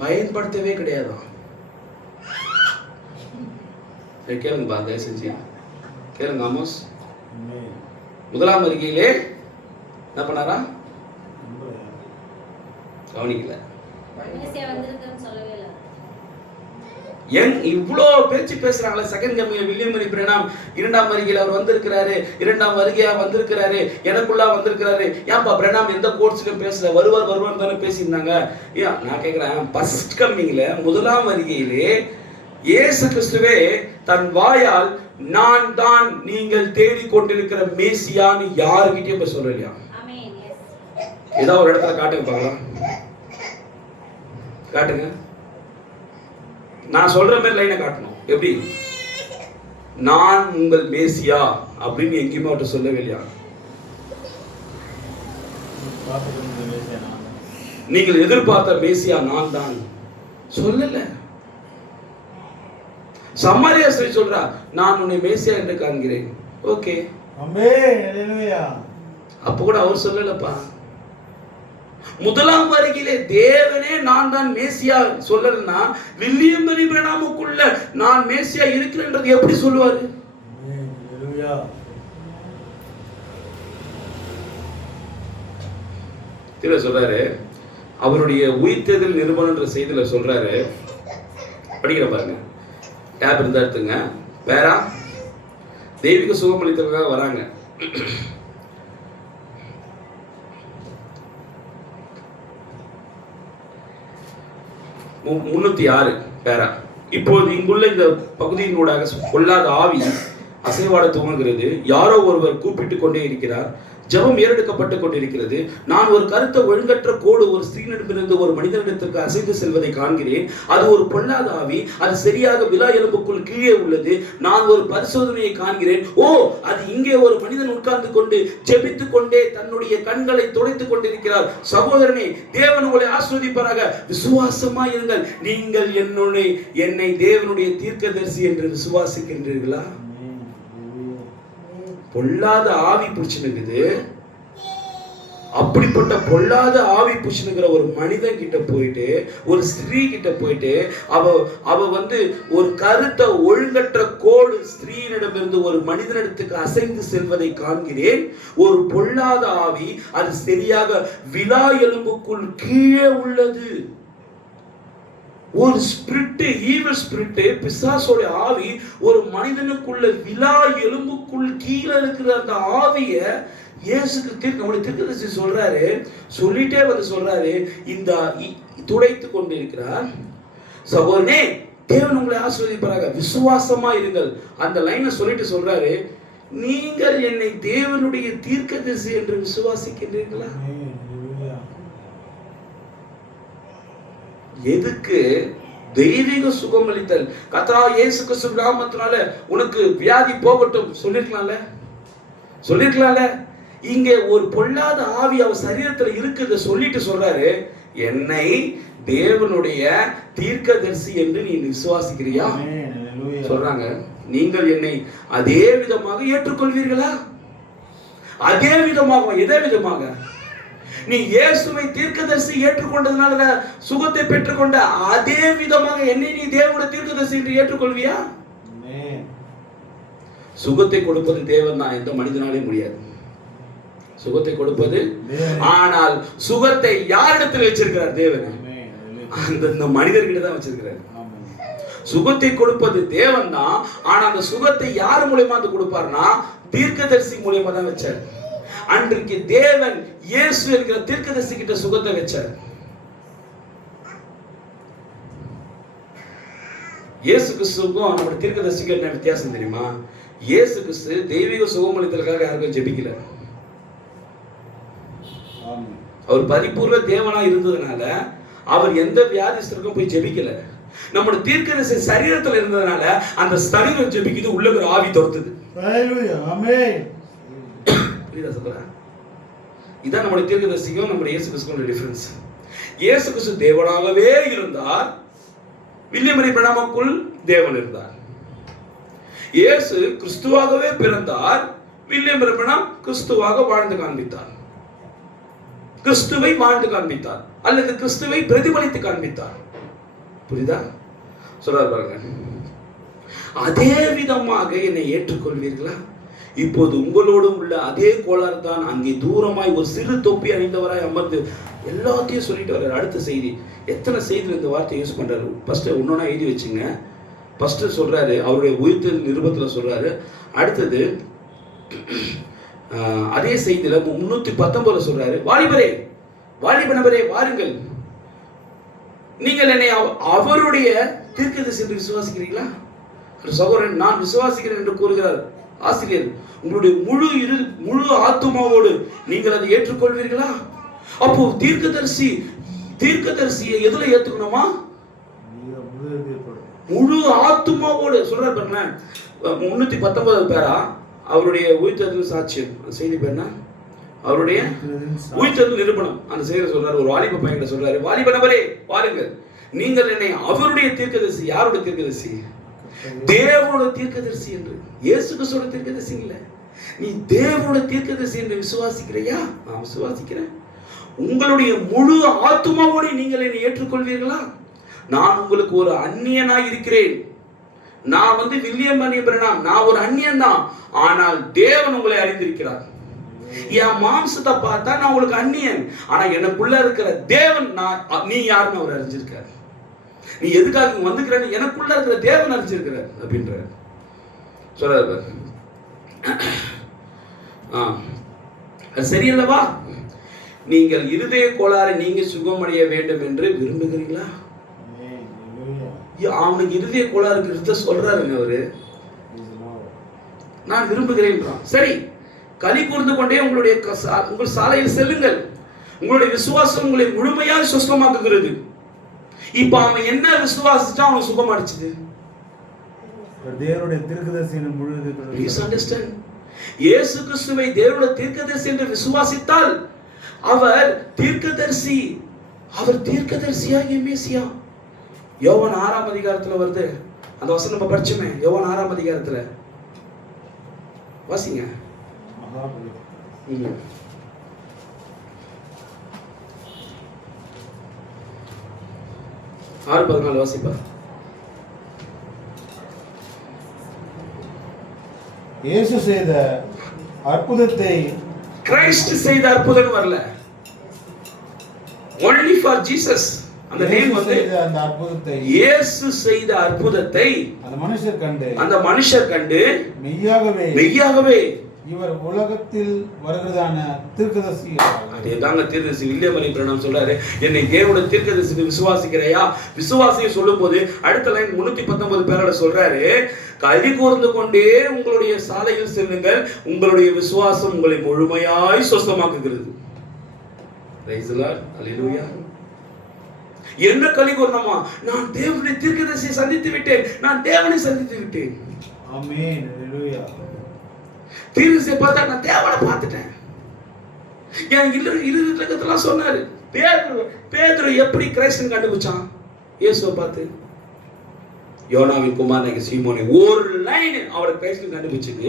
பயன்படுத்தவே கிடையாது. கேளுங்க பா, தயவு செஞ்சு கேளுங்க. ஆமோஸ் முதலாம் வருகையிலே என்ன பண்ணாரா? கவனிக்கல. இவ்வளோ பேச்சு பேசுறாங்களே. செகண்ட் கமிங் வில்லியம் மரி பிரானம் இரண்டாம் வருகையில் அவர் வந்திருக்கிறாரு, இரண்டாம் வருகையா வந்திருக்கிறாரு, எனக்குள்ளா வந்திருக்கிறாரு. ஏன்பா பிரானம் எந்த கோர்ஸ்லயும் பேசல, வருவார் வருவார் தானே பேசியிருந்தாங்க. ஏன் நான் கேட்கிறேன், ஃபர்ஸ்ட் கமிங்ல முதலாம் வருகையிலே இயேசு கிறிஸ்துவே தன் வாயால் நான் தான் நீங்கள் தேடிக் கொண்டிருக்கிற மேசியான்னு யாருக்கிட்டே போய் சொல்லலையா? ஏதாவது ஒரு இடத்துல காட்டுங்க பார்க்கலாம், காட்டுங்க. நான் சொல்ற மாதிரி லைனை காட்டணும். எப்படி? நான் உங்கள் மேசியா அப்படின்னு எங்கேயுமே அவர்கிட்ட சொல்லவே இல்லையா? நீங்கள் எதிர்பார்த்த மேசியா நான் தான் சொல்லல. சமாரியா ஸ்திரீ சொல்றா, நான் உன்னை மேசியா என்று காண்கிறேன். ஓகே, ஆமென், ஹல்லேலூயா. அப்ப கூட அவர் சொல்லலப்பா. முதலாம் வருகையிலே தேவனே நான் தான் மேசியா சொல்லலன்னா வில்லியம் மரி பிரானமுக்குள்ள நான் மேசியா இருக்கிறேன்றது எப்படி சொல்லுவாரு? ஹல்லேலூயா. திரு சொல்றாரு, அவருடைய உயிர்த்தெழுதல் நிறுவனன்ற செய்தியில சொல்றாரு, படிக்கிற பாருங்க. டேப் இருந்தா எடுத்துங்க. பேரா தெய்வீக சுகமளித்தவங்க வராங்க. 306 பேரா. இப்போது இங்குள்ள இந்த பகுதியினூடாக கொள்ளாத ஆவி அசைவாட துவங்குகிறது. யாரோ ஒருவர் கூப்பிட்டு கொண்டே இருக்கிறார். ஜெபம் ஏறெடுக்கப்பட்டு கொண்டிருக்கிறது. நான் ஒரு கருத்த ஒழுங்கற்ற கோடு ஒரு ஸ்திரீனிடமிருந்து ஒரு மனிதனிடத்திற்கு அசைந்து செல்வதை காண்கிறேன். அது ஒரு பொல்லாத ஆவி. அது சரியாக விலா எலும்புக்குள் கீழே உள்ளது. நான் ஒரு பரிசோதனையை காண்கிறேன். ஓ, அது இங்கே ஒரு மனிதன் உட்கார்ந்து கொண்டு ஜெபித்துக் கொண்டே தன்னுடைய கண்களை துடைத்துக் கொண்டிருக்கிறார். சகோதரனே, தேவன் உங்களை ஆசீர்வதிப்பாராக. விசுவாசமா இருங்கள். நீங்கள் என்னை தேவனுடைய தீர்க்கதரிசி என்று விசுவாசிக்கின்றீர்களா? பொல்லாத ஆவி பிடிச்சிருக்குது. அப்படிப்பட்ட பொல்லாத ஆவி புஷனுங்கிற ஒரு மனிதன் கிட்ட போயிட்டு, ஒரு ஸ்திரீ கிட்ட போயிட்டு, அவ வந்து ஒரு கருத்த ஒழுங்கற்ற கோடு ஸ்திரீனிடமிருந்து ஒரு மனிதனிடத்துக்கு அசைந்து செல்வதை காண்கிறேன். ஒரு பொல்லாத ஆவி, அது சரியாக விலா எலும்புக்குள் கீழே உள்ளது. ஒரு ஸ்பிரிட், ஈவில் ஸ்பிரிட், பிசாசோட ஆவி ஒரு மனிதனுக்குள்ள விலா எலும்புக்குள் கீழே இருக்கிற அந்த ஆவிய இயேசுக்கு நம்முடைய தீர்க்கதரிசி சொல்றாரு. சொல்லிட்டே வந்து சொல்றாரு, இந்த துடைத்து கொண்டு இருக்கிறார். சகோதரனே, தேவன் உங்களை ஆசீர்வதிப்பாராக, விசுவாசமா இருங்கள். அந்த லைனை சொல்லிட்டு சொல்றாரு, நீங்கள் என்னை தேவனுடைய தீர்க்கதரிசி என்று விசுவாசிக்கின்றீர்களா? எதுக்கு? தெய்வீக சுகமளித்தல். கர்த்தராகிய இயேசு கிறிஸ்து நாமத்தினால உனக்கு வியாதி போகட்டும் சொல்லிருக்கலாம்ல. இங்க ஒரு பொல்லாத ஆவி அவ சரீரத்துல இருக்குத சொல்லிட்டு சொல்றாரு, என்னை தேவனுடைய தீர்க்கதரிசி என்று நீ விசுவாசிக்கிறியா? சொல்றாங்க, நீங்கள் என்னை அதே விதமாக ஏற்றுக்கொள்வீர்களா? அதே விதமாக. எதே விதமாக? நீ இயேசுவை தீர்க்கதரிசி ஏற்றுக்கொண்டதுனால சுகத்தை பெற்றுக்கொண்ட அதே விதமாக என்னை நீ தேவனுடைய தீர்க்கதரிசி என்று ஏற்றுக்கொள்வியா? சுகத்தை கொடுப்பது தேவன் தான், எந்த மனிதனாலே முடியாது. சுகத்தை கொடுப்பது. ஆனால் சுகத்தை யாரிடத்தில் வச்சிருக்கிறார்? தேவன். அந்த மனிதர்கிட்ட தான் வச்சிருக்கிறார். சுகத்தை கொடுப்பது தேவன் தான். ஆனா அந்த சுகத்தை யார் மூலமா கொடுப்பார்னா தீர்க்கதரிசி மூலமா தான் வச்சார். அன்றைக்கு தேவன் இயேசு என்கிற தீர்க்கதரிசி கிட்ட சுகத்தை வச்சார். இயேசு கிறிஸ்துவுக்கும் நம்ம தீர்க்கதரிசிக்கு என்ன வித்தியாசம் தெரியுமா? இயேசு கிறிஸ்து தெய்வீக சுகமளித்தலுக்காக யாருக்கும் ஜெபிக்கல. அவர் பரிபூர்ண தேவனா இருந்ததுனால அவர் எந்த வியாதிஸ்தருக்கும் போய் ஜெபிக்கல. நம்முடைய தீர்க்கதரிசி சரீரத்துல இருந்ததுனால அந்த சரீரம் ஜெபிக்குது, உள்ள ஒரு ஆவி துரத்துது. ஹல்லேலூயா, ஆமென். புரியுதா சொல்றேன்? இதான் நம்முடைய தீர்க்கதரிசிக்கும் நம்முடைய இயேசு கிறிஸ்துவோட டிஃபரன்ஸ். இயேசு கிறிஸ்து தேவனாகவே இருந்தார், வில்லியம் மரி பிரணாமுக்குள் தேவன் இருந்தார். இயேசு கிறிஸ்துவாகவே பிறந்தார், வில்லியம் மரி பிரணாம் கிறிஸ்துவாக வாழ்ந்து காண்பித்தார். கிறிஸ்துவை வாழ்ந்து காண்பித்தார் அல்லது கிறிஸ்துவை பிரதிபலித்து காண்பித்தார். புரியுதா? சொல்றாரு பாருங்க, அதே விதமாக என்னை ஏற்றுக்கொள்வீர்களா? இப்போது உங்களோடும் உள்ள அதே கோளாறு தான் அங்கே தூரமாய் ஒரு சிறு தொப்பி அணிந்தவராய் அமர்ந்து எல்லாத்தையும் சொல்லிட்டு வர்றாரு. அடுத்த செய்தி, எத்தனை செய்தியில் இந்த வார்த்தை யூஸ் பண்றாரு? ஃபர்ஸ்ட் ஒன்னொன்னா எழுதி வச்சுங்க. ஃபர்ஸ்ட் சொல்றாரு அவருடைய உயிர்த்தெழுதல் நிருபத்துல சொல்றாரு. அடுத்தது அதே செய்தியில 319 சொல்றாரு, வாலிபனவரே வாருங்கள், நீங்கள் என்னை அவருடைய தீர்க்கதரிசி என்று விசுவாசிக்கிறீர்களா? சகோதரன், நான் விசுவாசிக்கிறேன் என்று கூறுகிறார் ஆசிரியர். உங்களுடைய முழு ஆத்துமாவோடு நீங்கள் அதை ஏற்றுக்கொள்வீர்களா? அப்போ தீர்க்கதரிசியை எதுல ஏத்துக்கணுமா? முழு ஆத்துமாவோடு. சொல்ற பாருங்க, 319 பேரா அவருடைய உயிர்த்தெழுதல் சாட்சியம். செய்தி பேர்னா அவருடைய உயிர்த்தெழுதல் நிரூபணம். அந்த செய்தியை சொல்றாரு. ஒரு வாலிப பையன் சொல்றாரு, வாலிபனவரே வாருங்கள், நீங்கள் என்னை அவருடைய தீர்க்கதரிசி. யாருடைய தீர்க்கதரிசி? தேவனுடைய தீர்க்கதரிசி என்று. இயேசு கிறிஸ்துவோட தீர்க்கதரிசி இல்ல, நீ தேவனுடைய தீர்க்கதரிசி என்று விசுவாசிக்கிறையா? நான் விசுவாசிக்கிறேன். உங்களுடைய முழு ஆத்துமாவோடு நீங்கள் என்னை ஏற்றுக்கொள்வீர்களா? நான் உங்களுக்கு ஒரு அந்நியனாய் இருக்கிறேன். நான் வில்லியம் மரி பிரணாம், நான் ஒரு அந்நியன் தான். ஆனால் தேவன் உங்களை அறிந்திருக்கிறார். என் மாம்சத்தை பார்த்தா நான் உங்களுக்கு அந்நியன், ஆனா எனக்குள்ள இருக்கிற தேவன், நீ யாருன்னு அவர் அறிஞ்சிருக்கார். நீ எதுக்காக வந்துக்கிறேன்னு எனக்குள்ள இருக்கிற தேவன் அறிஞ்சிருக்கிறார் அப்படின்ற சொல்றாரு. அது சரியல்லவா? நீங்கள் இருதய கோளாறை நீங்க சுகமடைய வேண்டும் என்று விரும்புகிறீங்களா? அவனுக்கு இருதய கோளாறு இருக்கிறத சொல்றாருங்க அவரு. நான் விரும்புகிறேன். சரி, களி கூர்ந்து கொண்டே உங்கள் சாலையில் செல்லுங்கள், உங்களுடைய விசுவாசம் உங்களை முழுமையாக சுஸ்தமாக்குகிறது. இப்ப அவன் என்ன விசுவாசிச்சா அவன் சுகம் அடிச்சது? தேவனுடைய தீர்க்கதரிசி என்று முழு. Please understand, இயேசு கிறிஸ்துவை தேவனுடைய தீர்க்கதரிசி என்று விசுவாசித்தால் அவர் தீர்க்கதரிசி. அவர் தீர்க்கதரிசியாகிய மேசியா. யோவான் 6ஆம் அதிகாரத்துல வருது அந்த வசனம், நம்ம படிச்சோமே. யோவான் 6ஆம் அதிகாரத்துல வாசிங்க. 6:14 வாசிப்பா. இயேசு செய்த அற்புதத்தை, கிறிஸ்து செய்த அற்புதம் வரல, only for Jesus. அந்த நேம் வந்து அந்த அற்புதத்தை, இயேசு செய்த அற்புதத்தை அந்த மனுஷர் கண்டு மெய்யாகவே இவர் உலகத்தில் வருகிறதான தீர்க்கதரிசி. அதேதாங்க தீர்க்கதரிசி வில்லியம் மரி பிரணாம் சொல்றாரு, என்னை தேவனுடைய தீர்க்கதரிசி விசுவாசிக்கிறையா? விசுவாசியை சொல்லும் போது அடுத்த லைன் 319 பேரோட சொல்றாரு, கல்வி கூர்ந்து கொண்டே உங்களுடைய சாலையில் செல்லுங்கள், உங்களுடைய விசுவாசம் உங்களை முழுமையாய் சொஸ்தமாக்குகிறது. பிரைஸ் தி லார்ட், ஹல்லேலூயா. என்ன கலி கூறணுமா? நான் தேவனுடைய தீர்க்கதரிசியை சந்தித்து விட்டேன், நான் தேவனை சந்தித்து விட்டேன். ஆமென், ஹல்லேலூயா. தீர்க்கதரிசியை பார்த்தா நான் தேவனை பார்த்துட்டேன். என் இருதயத்துல சொன்னாரு. பேதுரு எப்படி கிறிஸ்துவை கண்டுபிடிச்சான்? இயேசுவை பார்த்து. யோனாவின் குமாரனாகிய சீமோனே, ஒரு லைன் அவரை கிறிஸ்துவை கண்டுபிடிச்சது.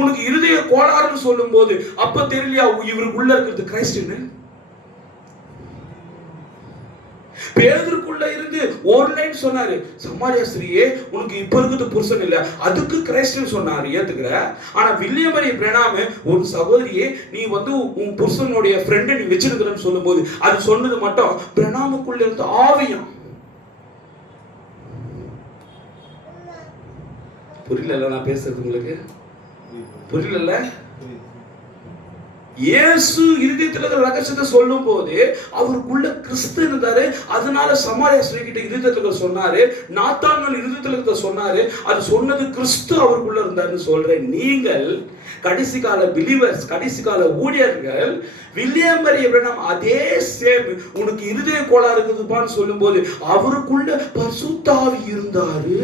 உனக்கு இருதய கோளாறுன்னு சொல்லும் போது அப்ப தெரியலையா இவருக்கு உள்ள இருக்கிறது கிறிஸ்துன்னு? பேதுருக்குள்ள இருந்து ஒரு லைன் சொன்னாரு, சமாரியா ஸ்திரீயே உனக்கு இப்ப இருக்குது புருஷன் இல்ல, அதுக்கு கிறிஸ்துன்னு சொன்னாரு, ஏத்துக்கிற. ஆனா வில்லியம் மரி பிரணாம், ஒரு சகோதரியே நீ வந்து உன் புருஷனுடைய ஃப்ரெண்டை நீ வச்சிருக்கிறன்னு சொல்லும் போது அது சொன்னது மட்டும் பிரணாமுக்குள்ள இருந்த ஆவியம். புரியல நான் பேசுறது உங்களுக்கு? புரியல? இயேசு இருதயத்துல இருக்கிற ரகசியத்தை சொல்லும் போது அவருக்குள்ள கிறிஸ்து இருந்தாரு. அதனால சமாரியா ஸ்திரீ கிட்ட இருதயத்துல சொன்னாரு, நாத்தான்கள் இருதயத்துல சொன்னாரு, அது சொன்னது கிறிஸ்து அவருக்குள்ள இருந்தாருன்னு சொல்றேன். நீங்கள் கடைசி கால பிலீவர்ஸ், கடைசி கால ஊழியர்கள் வில்லியம் மரி பிரணாம் அதே சேம் உனக்கு இருதய கோளாறு இருக்குதுப்பான்னு சொல்லும் போது அவருக்குள்ள பரிசுத்த ஆவி இருந்தாரு,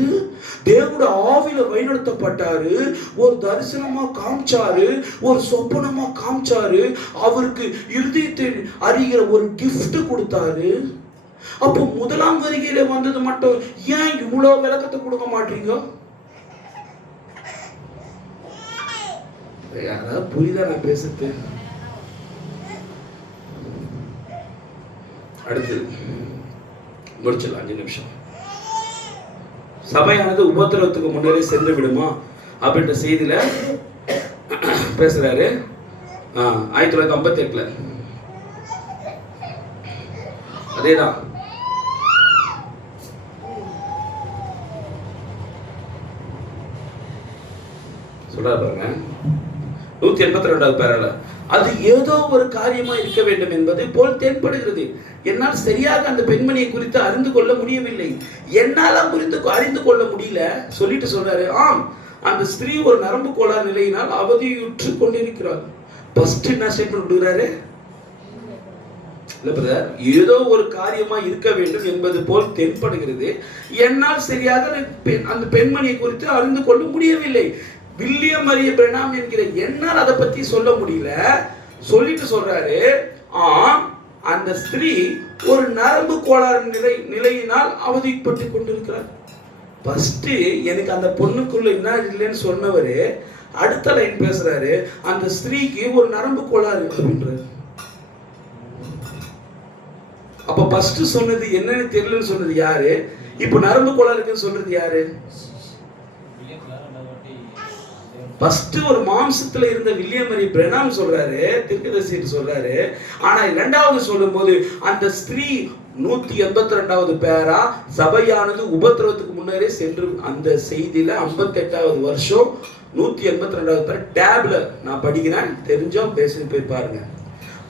தேவனுடைய ஆவியில வழிநடத்தப்பட்டாரு, ஒரு தரிசனமா காமிச்சாரு, ஒரு சொப்பனமா காமிச்சாரு, அவருக்கு இருதயத்தை அறிகிற ஒரு கிஃப்ட் கொடுத்தாரு. அப்போ முதலாம் வருகையில வந்தது மட்டும் ஏன் இவ்வளவு விளக்கத்தை கொடுக்க மாட்டீங்க? யாராவது புரியுதா நான் பேசுறது? அடுத்து முடிச்சலாம் 5 நிமிஷம். சபையானது உபத்திரவத்துக்கு முன்னரே சென்று விடுமா அப்படின்ற செய்தியில பேசுறாரு. 1958 அதேதான் சொல்றாரு பாருங்க. 182வது பேரால, அது ஏதோ ஒரு காரியமா இருக்க வேண்டும் என்பது போல் தென்படுகிறது. என்னால் சரியாக அந்த பெண்மணியை குறித்து அறிந்து கொள்ள முடியவில்லை. என்னால அறிந்து கொள்ள முடியல சொல்லிட்டு சொல்றாரு, ஆம் அந்த ஸ்திரீ ஒரு நரம்பு கோளாறு நிலையினால் அவதியுற்று கொண்டிருக்கிறார். ஃபர்ஸ்ட் என்ன ஸ்டேட்மென்ட் கொடுக்குறாரு? இல்ல பிரதர், ஏதோ ஒரு காரியமா இருக்க வேண்டும் என்பது போல் தென்படுகிறது. என்னால் சரியாக அந்த பெண்மணியை குறித்து அறிந்து கொள்ள முடியவில்லை. வில்லியம் மரி பிரணாம் என்கிற என்னால் அதை பத்தி சொல்ல முடியல சொல்லிட்டு சொல்றாரு, அந்த ஸ்திரீ ஒரு நரம்பு கோளாறு நிலையினால் அவதிப்பட்டு கொண்டிருக்கிறார். ஃபர்ஸ்ட் எனக்கு அந்த பொண்ணுக்குள்ள என்ன இல்லைன்னு சொன்னவரு அடுத்த லைன் பேசுறாரு, அந்த ஸ்திரீக்கு ஒரு நரம்பு கோளாறு அப்படின்றாரு. அப்ப ஃபர்ஸ்ட் சொன்னது என்னன்னு தெரியலன்னு சொன்னது யாரு? இப்ப நரம்பு கோளாறுன்னு சொல்றது யாரு? ஃபர்ஸ்ட் ஒரு மாம்சத்துல இருந்த வில்லியம் மரி பிரணாம் சொல்றாரு, தீர்க்கதரிசி சொல்றாரு. ஆனா இரண்டாவது சொல்லும்போது அந்த ஸ்திரீ 182வது பேரா சபையானது உபத்திரவத்துக்கு முன்னரே சென்று, அந்த செய்தியில 58வது வருஷம் 182வது பேர் டேப்ல நான் படிக்கிறேன், தெரிஞ்சோம் பேசி போய் பாருங்க.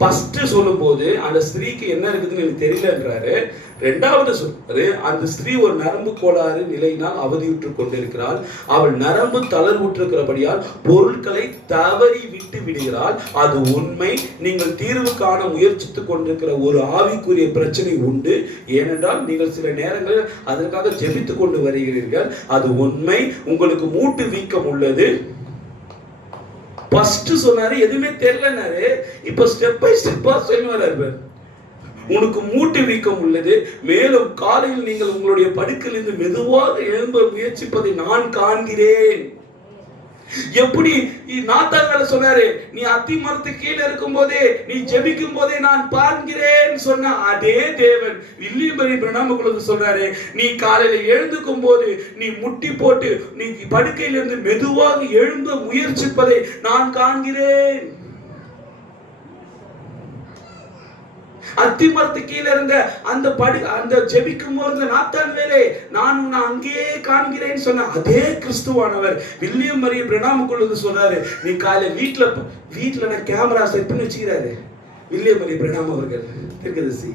ஃபர்ஸ்ட் சொல்லும் போது அந்த ஸ்திரீக்கு என்ன இருக்குதுன்னு எனக்கு தெரியலன்றாரு. ரெண்டாவது சொல்றாரு, அந்த ஸ்திரீ ஒரு நரம்பு கோளாறு நிலையினால் அவதியுற்று கொண்டிருக்கிறாள். அவள் நரம்பு தளர்வுற்றிருக்கிறபடியால் பொருட்களை தவறி விட்டு விடுகிறாள். அது உண்மை. நீங்கள் தீர்வு காண முயற்சித்துக் கொண்டிருக்கிற ஒரு ஆவிக்குரிய பிரச்சனை உண்டு. ஏனென்றால் நீங்கள் சில நேரங்களில் அதற்காக ஜெபித்துக் கொண்டு வருகிறீர்கள். அது உண்மை. உங்களுக்கு மூட்டு வீக்கம் உள்ளது. ஃபர்ஸ்ட் சொன்னாரு எதுவுமே தெரியலனாரு. இப்ப ஸ்டெப் பை ஸ்டெப்பா சொல்லுவாரு, உனக்கு மூட்டு வீக்கம் உள்ளது, மேலும் காலையில் நீங்கள் உங்களுடைய படுக்கையிலிருந்து மெதுவாக எழும்ப முயற்சிப்பதை நான் காண்கிறேன். எப்படி நாத்தான் வேலை சொன்னாரு, நீ அத்தி மரத்துக்கு கீழே இருக்கும் போதே, நீ ஜெபிக்கும் போதே நான் பார்க்கிறேன் சொன்ன அதே தேவன் வில்லியம் மரி பிரணாமுக்கு சொல்றாரு, நீ காலையில எழுந்துக்கும் போது நீ முட்டி போட்டு நீ படுக்கையிலிருந்து மெதுவாக எழும்ப முயற்சிப்பதை நான் காண்கிறேன். அத்தி மரத்து கீழே இருந்த அந்த ஜெபிக்கும் போது நாத்தான் வேலை நான் உன்னை அங்கேயே காண்கிறேன்னு சொன்ன அதே கிறிஸ்துவானவர் வில்லியம் மரி பிரணாமுக்குள்ள சொல்றாரு, நீ காலையில வீட்டுல நான் கேமரா செட் பண்ணி வச்சுக்கிறாரு வில்லியம் மரி பிரணாம் அவர்கள் தீர்க்கதரிசி.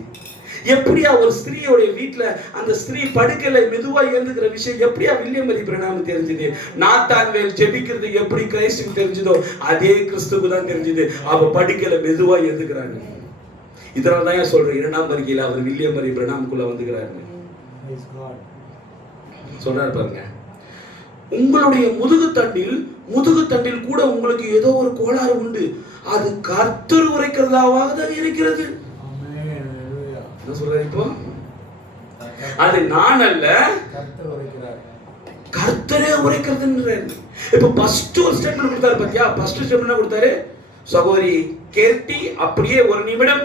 எப்படியா ஒரு ஸ்திரீயோட வீட்டுல அந்த ஸ்திரீ படுக்கையில மெதுவா எழுந்துக்கிற விஷயம் எப்படியா வில்லியம் மரி பிரணாம் தெரிஞ்சது? நாத்தான் வேல் ஜெபிக்கிறது எப்படி கிறிஸ்துக்கு தெரிஞ்சதோ அதே கிறிஸ்துவுக்கு தான் தெரிஞ்சது. அவ படுக்கையில மெதுவா எழுந்துக்கிறாங்க. இதனால தான் சொல்றேன், 2ஆம் வருகையில அவர் வில்லியம் மரி பிரணாமுக்குள்ள வந்துக்கிறாரு. சொல்றாரு பாருங்க, உங்களுடைய முதுகுத்தண்டில் கூட உங்களுக்கு ஏதோ ஒரு கோளாறு உண்டு, அது கர்த்தர் உரைக்கிறதாக இருக்கிறது. என்ன சொல்றாரு இப்போ? அது நான் அல்ல, கர்த்தரே உரைக்கிறதுன்றாரு. இப்ப ஃபர்ஸ்ட் ஒரு ஸ்டேட்மெண்ட் கொடுத்தாரு பாத்தியா? ஃபர்ஸ்ட் ஸ்டேட்மெண்ட் கொடுத்தாரு, சகோதரி கேட்டி அப்படியே ஒரு நிமிடம்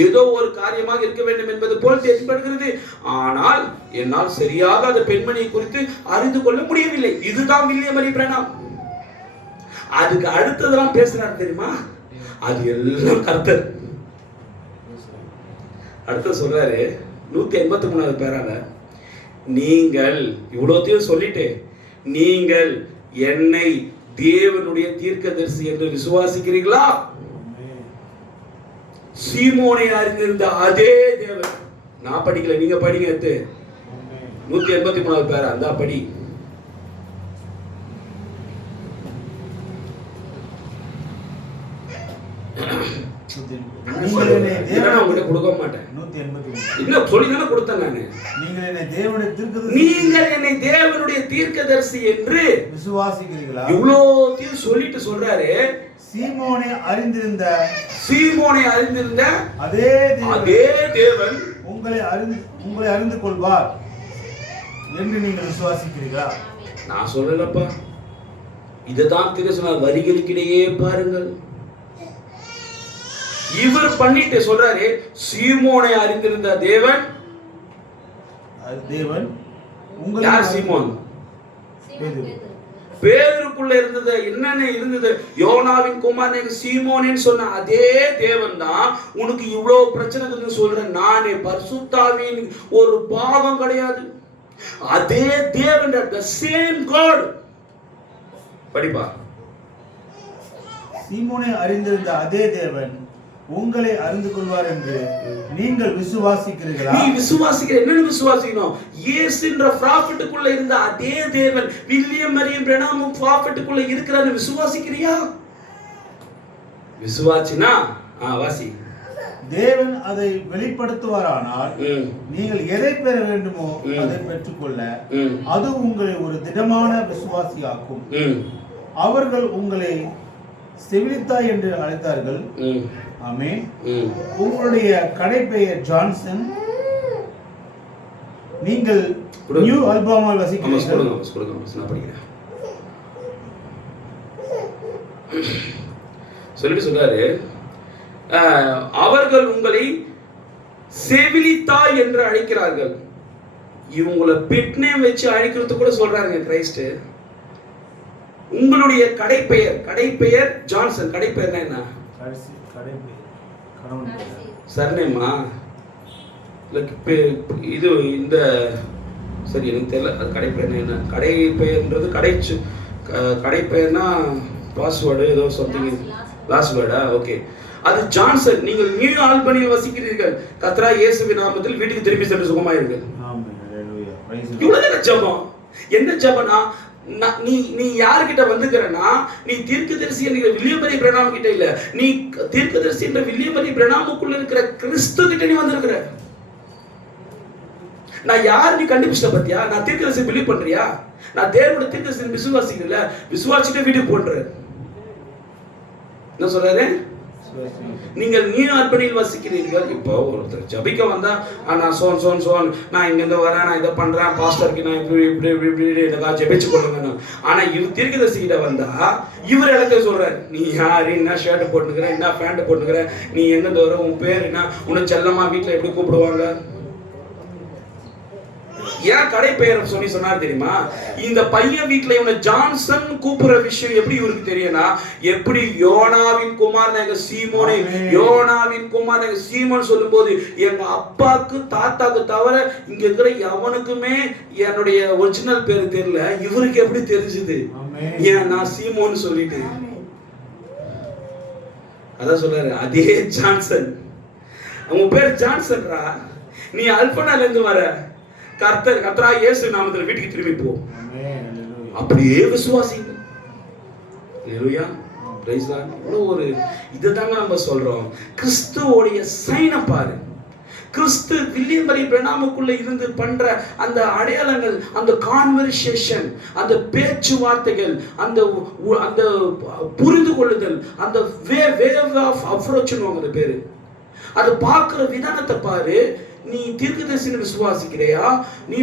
ஏதோ ஒரு காரியமாக இருக்க வேண்டும் என்பது போல் தென்படுகிறது, ஆனால் என்னால் சரியாக அந்த பெண்மணியை குறித்து அறிந்து கொள்ள முடியவில்லை. இதுதான் வில்லியம் மரி பிரணாம். அதுக்கு அடுத்ததெல்லாம் பேசுறாரு தெரியுமா? அது எல்லாம் கர்த்தர். அடுத்து சொல்றாரு 183வது பேரால, நீங்கள் இவ்வளோத்தையும் சொல்லிட்டு நீங்கள் என்னை தேவனுடைய தீர்க்கதரிசி என்று விசுவாசிக்கிறீர்களா? சீமோனை அறிந்திருந்த அதே தேவன். நான் படிக்கல, நீங்க படிங்க. 183வது பேரா அந்த படி. உங்ககிட்ட கொடுக்க மாட்டேன். இன்னும் சொல்லி தானே கொடுத்தேன் நானு. நீங்கள் என்னை தேவனுடைய தீர்க்கதரிசி என்று விசுவாசிக்கிறீர்களா? இவ்வளோத்தையும் சொல்லிட்டு சொல்றாரு, சீமோனை அறிந்திருந்த அதே தேவன் உங்களை அறிந்து கொள்வார் என்று நீங்கள் விசுவாசிக்கிறீர்களா? நான் சொல்லலப்பா, இதுதான் திருச்சனார் வரிகளுக்கிடையே பாருங்கள். இவர் பண்ணிட்டு சொல்றாரு, சீமோனை அறிந்திருந்த தேவன். யார் சீமோன்? பேருக்குள்ள இருந்தது என்னென்ன இருந்தது? யோனாவின் குமாரன் சீமோனேன்னு சொன்ன அதே தேவன் தான் உனக்கு இவ்வளவு பிரச்சனை சொல்றேன். நானே பரிசுத்தாவின் ஒரு பாவம் கிடையாது. அதே தேவன், the same God. படிப்பா. சீமோனை அறிந்திருந்த அதே தேவன் உங்களை அறிந்து கொள்வார் என்று நீங்கள் விசுவாசிக்கிறீர்களா? நீ விசுவாசிக்கிற என்ன விசுவாசிக்கணும்? இயேசுன்ற ப்ராஃபட்டுக்குள்ள இருந்த அதே தேவன் வில்லியம் மரி பிரணாம் ப்ராஃபட்டுக்குள்ள இருக்கிறான்னு விசுவாசிக்கிறியா? விசுவாசினா வாசி. தேவன் அதை வெளிப்படுத்துவாரானால் நீங்கள் எதை பெற வேண்டுமோ அதை பெற்றுக்கொள்ள அது உங்களை ஒரு திடமான விசுவாசியாக்கும். அவர்கள் உங்களை செவிலித்தாய் என்று அழைத்தார்கள். ஆமென். உங்களுடைய கடைப்பெயர் ஜான்சன். நீங்கள் நியூ அல்பாமால் வசிக்கிறீர்கள். சொல்லிட்டு சொல்றாரு, அவர்கள் உங்களை செவிலித்தாய் என்று அழைக்கிறார்கள். இவங்களை பெட் நேம் வச்சு அழைக்கிறது கூட சொல்றாருங்க கிரைஸ்ட். உங்களுடைய கடைப்பெயர் ஜான்சன். கடைப்பெயர்னா என்ன? சர்நேமா? இது இந்த சரி எனக்கு தெரியல. அது கடைப்பெயர் என்ன? கடைப்பெயர்ன்றது கடைப்பெயர்னா பாஸ்வேர்டு ஏதோ சம்திங் லாஸ்ட் வேர்டா? ஓகே, அது ஜான்சன். நீங்கள் நியூ ஆல்பனியில் வசிக்கிறீர்கள். கர்த்தரா இயேசுவின் நாமத்தில் வீட்டுக்கு திரும்பி சென்று சுகமாயிருங்கள். இவ்வளவு ஜெபம். என்ன ஜெபம்னா, நீ யாருக்கிட்ட வந்துக்கிறனா? நீ தீர்க்கதரிசி என்கிற வில்லியம் மரி பிரணாம் கிட்ட இல்ல, நீ தீர்க்கதரிசி என்ற வில்லியம் மரி பிரணாமுக்குள்ள இருக்கிற கிறிஸ்து கிட்ட நீ வந்திருக்கிற. நான் யார் நீ கண்டுபிடிச்ச பத்தியா? நான் தீர்க்கதரிசி பிலீவ் பண்றியா? நான் தேவனுடைய தீர்க்கதரிசி விசுவாசிக்கல, விசுவாசிட்டு வீட்டுக்கு போன்ற என்ன சொல்றாரு? நீங்கள் நியூ அர்பனில் வசிக்கிறீர்கள். இப்போ ஒருத்தர் ஜபிக்க வந்தா நான் சோன் நான் இங்கிருந்து வரேன், நான் இதை பண்றேன், பாஸ்டருக்கு நான் இப்படி எனக்கா ஜபிச்சு கொள்ளுங்க. ஆனா இவர் தீர்க்கதரிசிகிட்ட வந்தா இவர் இடத்த சொல்றாரு, நீ யாரு, என்ன ஷர்ட் போட்டுக்கிற, என்ன பேண்ட் போட்டுக்கிற, நீ எங்கிருந்து வர, உன் பேர் என்ன, உன்னை செல்லமா வீட்டுல எப்படி கூப்பிடுவாங்க. ஏன் கடை பெயர் சொல்லி சொன்னார் தெரியுமா? இந்த பையன் வீட்டுல இவனை ஜான்சன் கூப்பிடுற விஷயம் எப்படி இவருக்கு தெரியும்னா, எப்படி யோனாவின் குமாரனாக சீமோனை, யோனாவின் குமாரனாக சீமோன் சொல்லும் போது எங்க அப்பாக்கு தாத்தாக்கு தவிர இங்க இருக்கிற எவனுக்குமே என்னுடைய ஒரிஜினல் பேர் தெரியல, இவருக்கு எப்படி தெரிஞ்சது? ஏன் நான் சீமோன்னு சொல்லிட்டு. அதான் சொல்றாரு, அதே ஜான்சன், உன் பேர் ஜான்சன்ரா, நீ அல்பனால இருந்து வர, கர்த்தரா இயேசு நாமத்துல வீட்டுக்கு திரும்பி போ. அப்படியே விசுவாசிங்க. ஹல்லேலூயா, பிரைஸ் லார்ட். இவ்வளவு ஒரு இதுதாங்க நம்ம சொல்றோம். கிறிஸ்துவோடைய சைனை பாரு. கிறிஸ்து வில்லியம் மரி பிரணாமுக்குள்ள இருந்து பண்ற அந்த அடையாளங்கள், அந்த கான்வர்சேஷன், அந்த பேச்சுவார்த்தைகள், அந்த அந்த புரிந்து கொள்ளுதல், அந்த வேவ் ஆஃப் அப்ரோச்னு அந்த பேரு, அது பார்க்கிற விதானத்தை பாரு. நீ தீர்க்கதரிசியை விசுவாசிக்கிறையா? நீ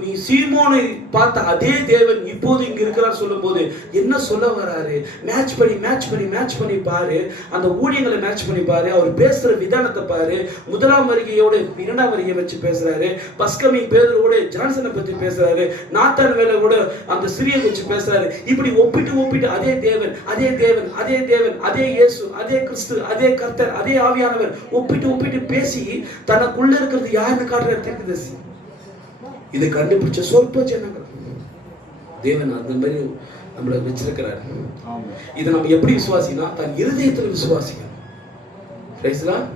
நீ சீமோனை பார்த்த அதே தேவன் இப்போது இங்க இருக்கிறார் சொல்லும் போது என்ன சொல்ல வராரு? மேட்ச் பண்ணி பாரு. அந்த ஊழியங்களை மேட்ச் பண்ணி பாரு. அவர் பேசுற விதானத்தை பாரு. முதலாம் வருகையோட இரண்டாம் வருகையை வச்சு பேசுறாரு. பஸ்கமி பேதுருவோட ஜான்சனை பத்தி பேசுறாரு. நாத்தான் வேலையோட அந்த சிறியை வச்சு பேசுறாரு. இப்படி ஒப்பிட்டு அதே தேவன், அதே இயேசு, அதே கிறிஸ்து, அதே கர்த்தர், அதே ஆவியானவர் ஒப்பிட்டு பேசி தனக்குள்ள இருக்கிறது யாருன்னு காட்டுற தீர்க்கதரிசி. இதை கண்டுபிடிச்ச சொற்ப ஜனங்கள். தேவன் அந்த மாதிரி நம்மளை வச்சிருக்கிறார். இதை நம்ம எப்படி விசுவாசினா, தன் இருதயத்தில் விசுவாசிக்கணும். Praise the Lord.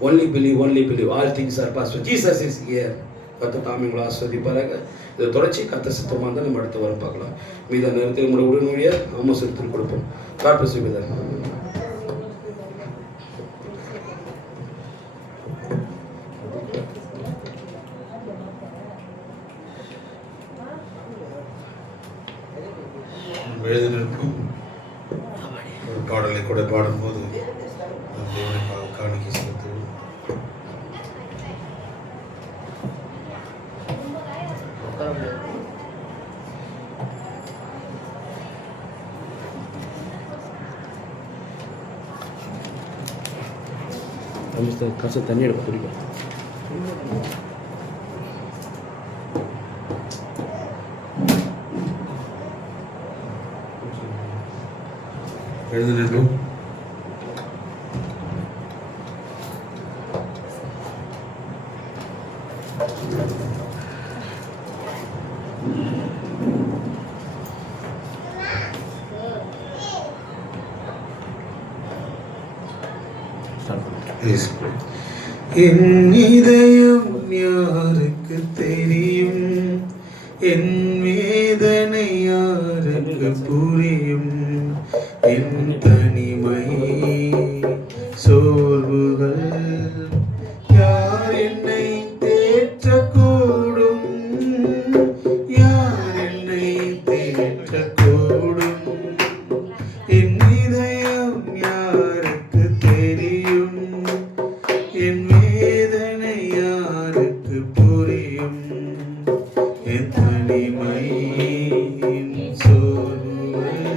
Only believe, all things are possible. Jesus is here. கர்த்தர் தாமே உங்களை ஆசீர்வதிப்பாராக. இதை தொடர்ச்சி கர்த்தர் சித்தமாக இருந்தால் நம்ம அடுத்து வர பார்க்கலாம். மீத நேரத்தில் நம்மளோட உடனடியா ஆமோசத்தில் கொடுப்போம். God bless you. எழுதினிருக்கும் ஒரு பாடலை கூட பாடும்போது காணிக்கை செலுத்துவோம். காசு தண்ணி எடுக்க பிடிக்கும். எழுதினிருக்கும் என் இதயம் யாருக்கு தெரியும், என் வேதனை யாருக்கு புரியும், என் தனிமை சோர்வுகள் யார் என்னை தேற்றக்கூடும், யார் என்னை தேற்றக்கூடும், என் இதயம் யாருக்கு தெரியும், என் வேதனை யாருக்கு புரியும், என் தனிமை சோர்வுகள்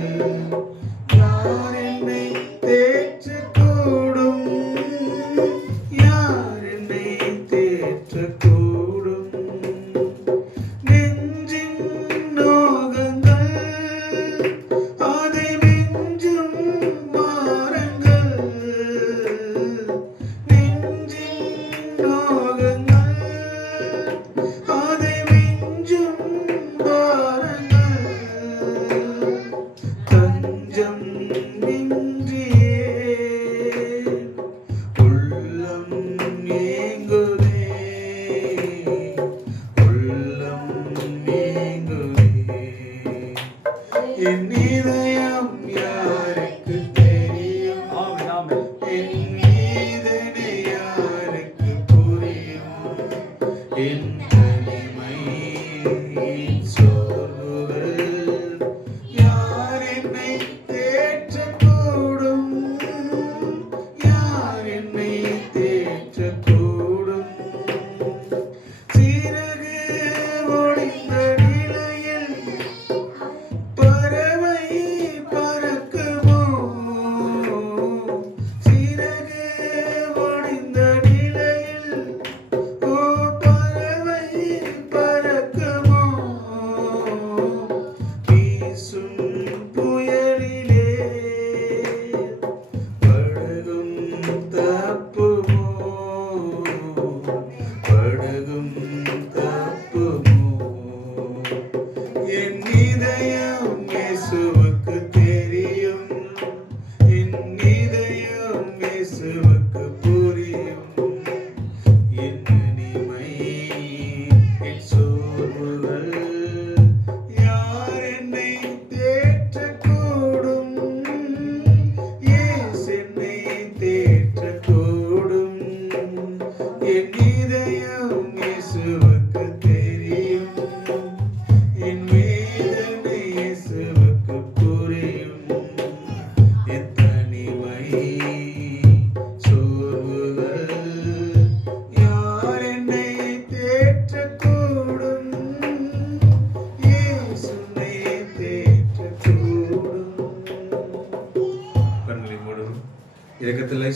யார் என்னை தேற்றக்கூடும், யார் என்னை தேற்றக்கூடும், நெஞ்சின் நோகங்கள் அதை நெஞ்சும் மாறங்கள், நெஞ்சின் நோகங்கள் அதை நெஞ்சும் மாறங்கள், தஞ்சம் நின்றியே உள்ளம் ஏங்குதே, உள்ளம் ஏங்குதே, என் இதயம் யாருக்கு தெரியும், என் வேதனை யாருக்கு புரியும், என் தனிமை சோர்வுகள் யார் என்னை தேற்றக்கூடும்,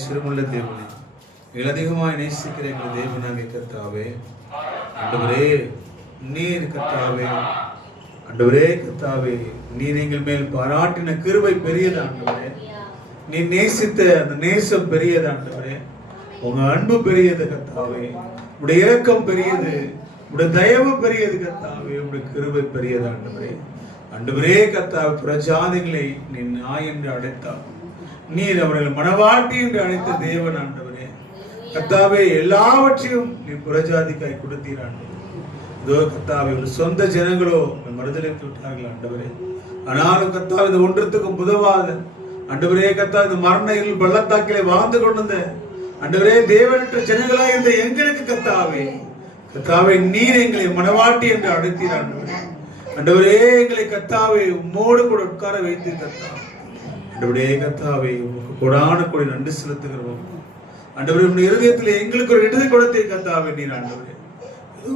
ஐஸ்வர்யமுள்ள தேவனே, அதிகமாய் நேசிக்கிற எங்கள் தேவனாகிய கர்த்தாவே, ஆண்டவரே நீர் கர்த்தாவே, ஆண்டவரே கர்த்தாவே, நீர் எங்கள் மேல் பாராட்டின கிருபை பெரியது ஆண்டவரே. நீ நேசித்த அந்த நேசம் பெரியது ஆண்டவரே. உங்க அன்பு பெரியது கர்த்தாவே. உடைய இரக்கம் பெரியது, உடைய தயவு பெரியது கர்த்தாவே. உடைய கிருபை பெரியது ஆண்டவரே. ஆண்டவரே கர்த்தாவே, பிரஜாதிகளை நீ நாய் என்று அழைத்தார், நீர் அவர்கள் மனவாட்டி என்று அழைத்த தேவன் ஆண்டவரே. கர்த்தாவே, எல்லாவற்றையும் நீ புறஜாதிக்காய் கொடுத்தீர் ஆண்டவரே. இதோ கர்த்தாவே, ஒரு சொந்த ஜனங்களோ மறுதலித்து விட்டார்கள் ஆண்டவரே. ஆனாலும் கர்த்தாவே, இந்த ஒன்றத்துக்கும் உதவாத ஆண்டவரே கர்த்தாவே, இந்த மரண பள்ளத்தாக்கிலே வாழ்ந்து கொண்டிருந்த ஆண்டவரே தேவனற்ற ஜனங்களாய் இருந்த எங்களுக்கு கர்த்தாவே, கர்த்தாவே நீர் எங்களை மனவாட்டி என்று அழைத்தீர் ஆண்டவரே. ஆண்டவரே எங்களை கர்த்தாவே உம்மோடு கூட உட்கார வைத்து கர்த்தாவே, ஆண்டவரே கர்த்தாவே உமக்கு கொடான கொடி நன்றி செலுத்துகிறோம் ஆண்டவரே. உங்களுடைய இருதயத்தில் எங்களுக்கு ஒரு இடது கொடுத்தை கர்த்தாவே நீர் ஆண்டவரே.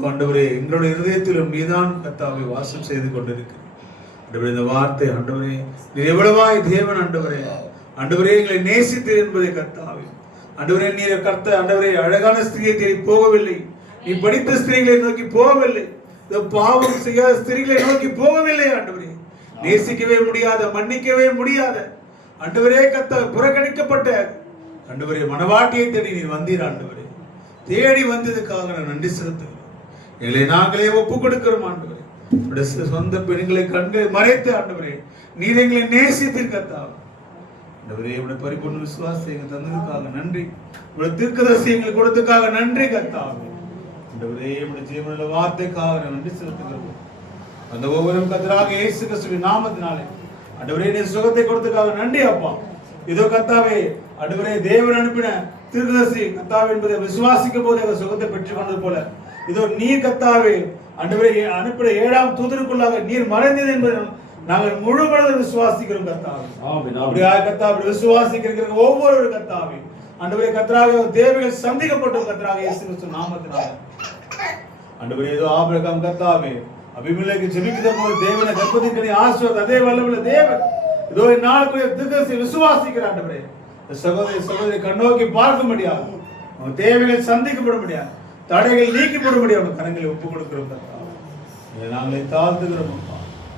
ஆண்டவரே எங்களுடைய இருதயத்திலும் நீதான் கர்த்தாவே வாசம் செய்து கொண்டிருக்கிறேன் ஆண்டவரே. இந்த வார்த்தை ஆண்டவரே நீர் எவ்வளவாய் தேவன் ஆண்டவரே. ஆண்டவரே எங்களை நேசித்தீர் என்பதை கர்த்தாவே. ஆண்டவரே நீர் கர்த்த ஆண்டவரே அழகான ஸ்திரியை தேடி போகவில்லை, நீ படித்த ஸ்திரீகளை நோக்கி போகவில்லை, பாவம் செய்யாத ஸ்திரீகளை நோக்கி போகவில்லை ஆண்டவரே. நேசிக்கவே முடியாத, மன்னிக்கவே முடியாத ஆண்டவரே கர்த்தாவே புறக்கணிக்கப்பட்ட ஆண்டவரே மனவாட்டியை தேடி நீர் வந்தீர் ஆண்டவரே. தேடி வந்ததுக்காக நான் நன்றி செலுத்துகிறேன். எங்களை நாங்களே ஒப்பு கொடுக்கிறோம் ஆண்டவரே. சொந்த பெண்களை கண்டு மறைத்து ஆண்டவரே நீர் எங்களை நேசித்தீர் கர்த்தாவே. ஆண்டவரே உடைய பரிபூர்ண விசுவாசத்தை எங்களுக்கு தந்ததுக்காக நன்றி. உடைய தீர்க்கதரிசி எங்களுக்கு கொடுத்ததுக்காக நன்றி கர்த்தாவே. ஆண்டவரே உடைய ஜீவனுள்ள வார்த்தைக்காக நன்றி செலுத்துகிறோம். அந்த ஒவ்வொரு கர்த்தராக இயேசு கிறிஸ்துவின் நாமத்தினாலே ஆண்டவரே நீர் சுகத்தை கொடுத்ததுக்காக நன்றி அப்பா. இதோ கர்த்தாவே ஆண்டவரே தேவன் அனுப்பின தீர்க்கதரிசி கர்த்தாவே என்பதை விசுவாசிக்கும் போது அவர் சுகத்தை பெற்றுக் கொண்டது போல இதோ நீர் கர்த்தாவே ஆண்டவரே அனுப்பின 7ஆம் தூதருக்குள்ளாக நீர் மறைந்தது என்பதை நாங்கள் முழு மனதில் விசுவாசிக்கிறோம் கர்த்தாவே. அப்படியே கர்த்தாவே விசுவாசிக்கிற ஒவ்வொரு கர்த்தாவே ஆண்டவரே கர்த்தராக தேவைகள் சந்திக்கப்பட்டோம் கர்த்தராக இயேசு கிறிஸ்து நாமத்தினால. ஆண்டவரே இதோ ஆபிரகாம் கர்த்தாவே அபிமெலேக்கு ஜெபிக்கிற போது தேவனை கர்ப்பத்தின் ஆசீர்வாதம் அதே வல்லமையுள்ள தேவன் இதோ நாளுக்குரிய தீர்க்கதரிசி விசுவாசிக்கிற ஆண்டவரே சகோதரி கண்ணோக்கி பார்க்க முடியாது, அவங்க தேவைகள் சந்திக்கப்பட முடியாது, தடைகள் நீக்கப்பட முடியாது. கரங்களை ஒப்புக் கொடுக்கிறோம் கர்த்தாவே. நாங்களை தாழ்த்துகிறோம்.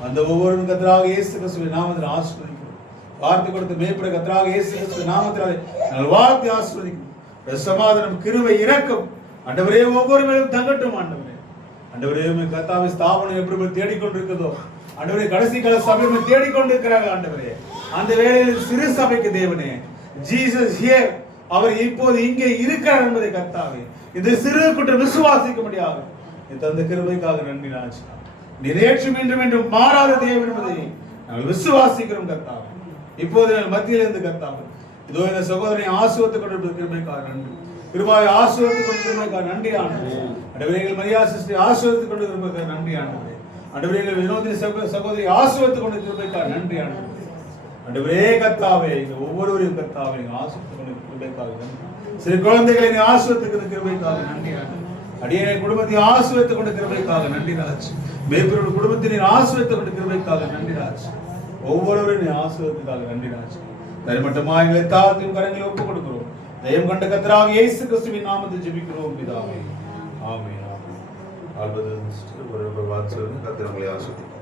அந்த ஒவ்வொரு கர்த்தராக இயேசு கிறிஸ்துவின் நாமத்தில் ஆசீர்வதிக்கிறோம். வார்த்தை கொடுத்து மேய்ப்பட கர்த்தராக இயேசு கிறிஸ்துவின் நாமத்தினாலே நாங்கள் வார்த்தை ஆசீர்வதிக்கிறோம். சமாதானம் கிருபை இரக்கம் ஆண்டவரே ஒவ்வொரு மேலும் தங்கட்டும் ஆண்டவரே. ஆண்டவரே கர்த்தாவே ஸ்தாபனம் எப்படி தேடிக்கொண்டிருக்கிறதோ ஆண்டவரே கடைசி கால சபையை தேடிக்கொண்டிருக்கிறாங்க ஆண்டவரே. அந்த வேளையில் சிறு சபைக்கு தேவனே ஜீசஸ் ஹியர் அவர் இப்போது இங்கே இருக்கிறார் என்பதை கர்த்தாவே இந்த சிறு கூட்டம் விசுவாசிக்க முடியாது. இந்த கிருபைக்காக நன்றி ராஜா. நிறைவேற்றும் மீண்டும் மீண்டும் மாறாத தேவன் என்பதை நாங்கள் விசுவாசிக்கிறோம் கர்த்தாவே. இப்போது நாங்கள் மத்தியில் இருந்து கர்த்தாவே இதோ இந்த சகோதரனை ஆசீர்வதித்துக் கொண்டிருப்பது கிருபைக்காக நன்றி. கிருபாயை ஆசீர்வதித்துக் கொண்டிருப்பதற்காக நன்றி ஆண்டவரே. ஆண்டவரே மரியா சிஸ்டரை ஆசீர்வதித்துக் கொண்டிருப்பதற்காக நன்றி ஆண்டவரே. ஆண்டவரே வினோதினி சகோதரி ஆசீர்வதித்துக் கொண்டிருப்பதற்காக நன்றி ஆண்டவரே. ஆண்டவரே கர்த்தாவே ஒவ்வொருவரையும் கர்த்தாவே ஆசீர்வதித்துக் கொண்டிருப்பதற்காக நன்றி. சிறு குழந்தைகளை ஆசீர்வதித்துக் கிருபைக்காக நன்றி ஆண்டவரே. அடியே குடும்பத்தை ஆசீர்வதித்துக் கொண்ட கிருபைக்காக நன்றி ராஜ். மேய்ப்பரோட குடும்பத்தினை ஆசீர்வதித்துக் கொண்ட கிருபைக்காக நன்றி ராஜ். ஒவ்வொருவரையும் ஆசீர்வதித்ததுக்காக நன்றி ராஜ். தனிமட்டமாக எங்களை தாழ்த்தியும் கரங்களை ஒப்புக் கொடுக்கிறோம். தயவு கண்ட கர்த்தராகிய இயேசு கிறிஸ்துவின் நாமத்தில் ஜெபிக்கிறோம் பிதாவே. ஆமென். ஆமென். ஆல்பது ஒரு வார்த்தை கர்த்தர் உங்களை ஆசீர்வதிப்பார்.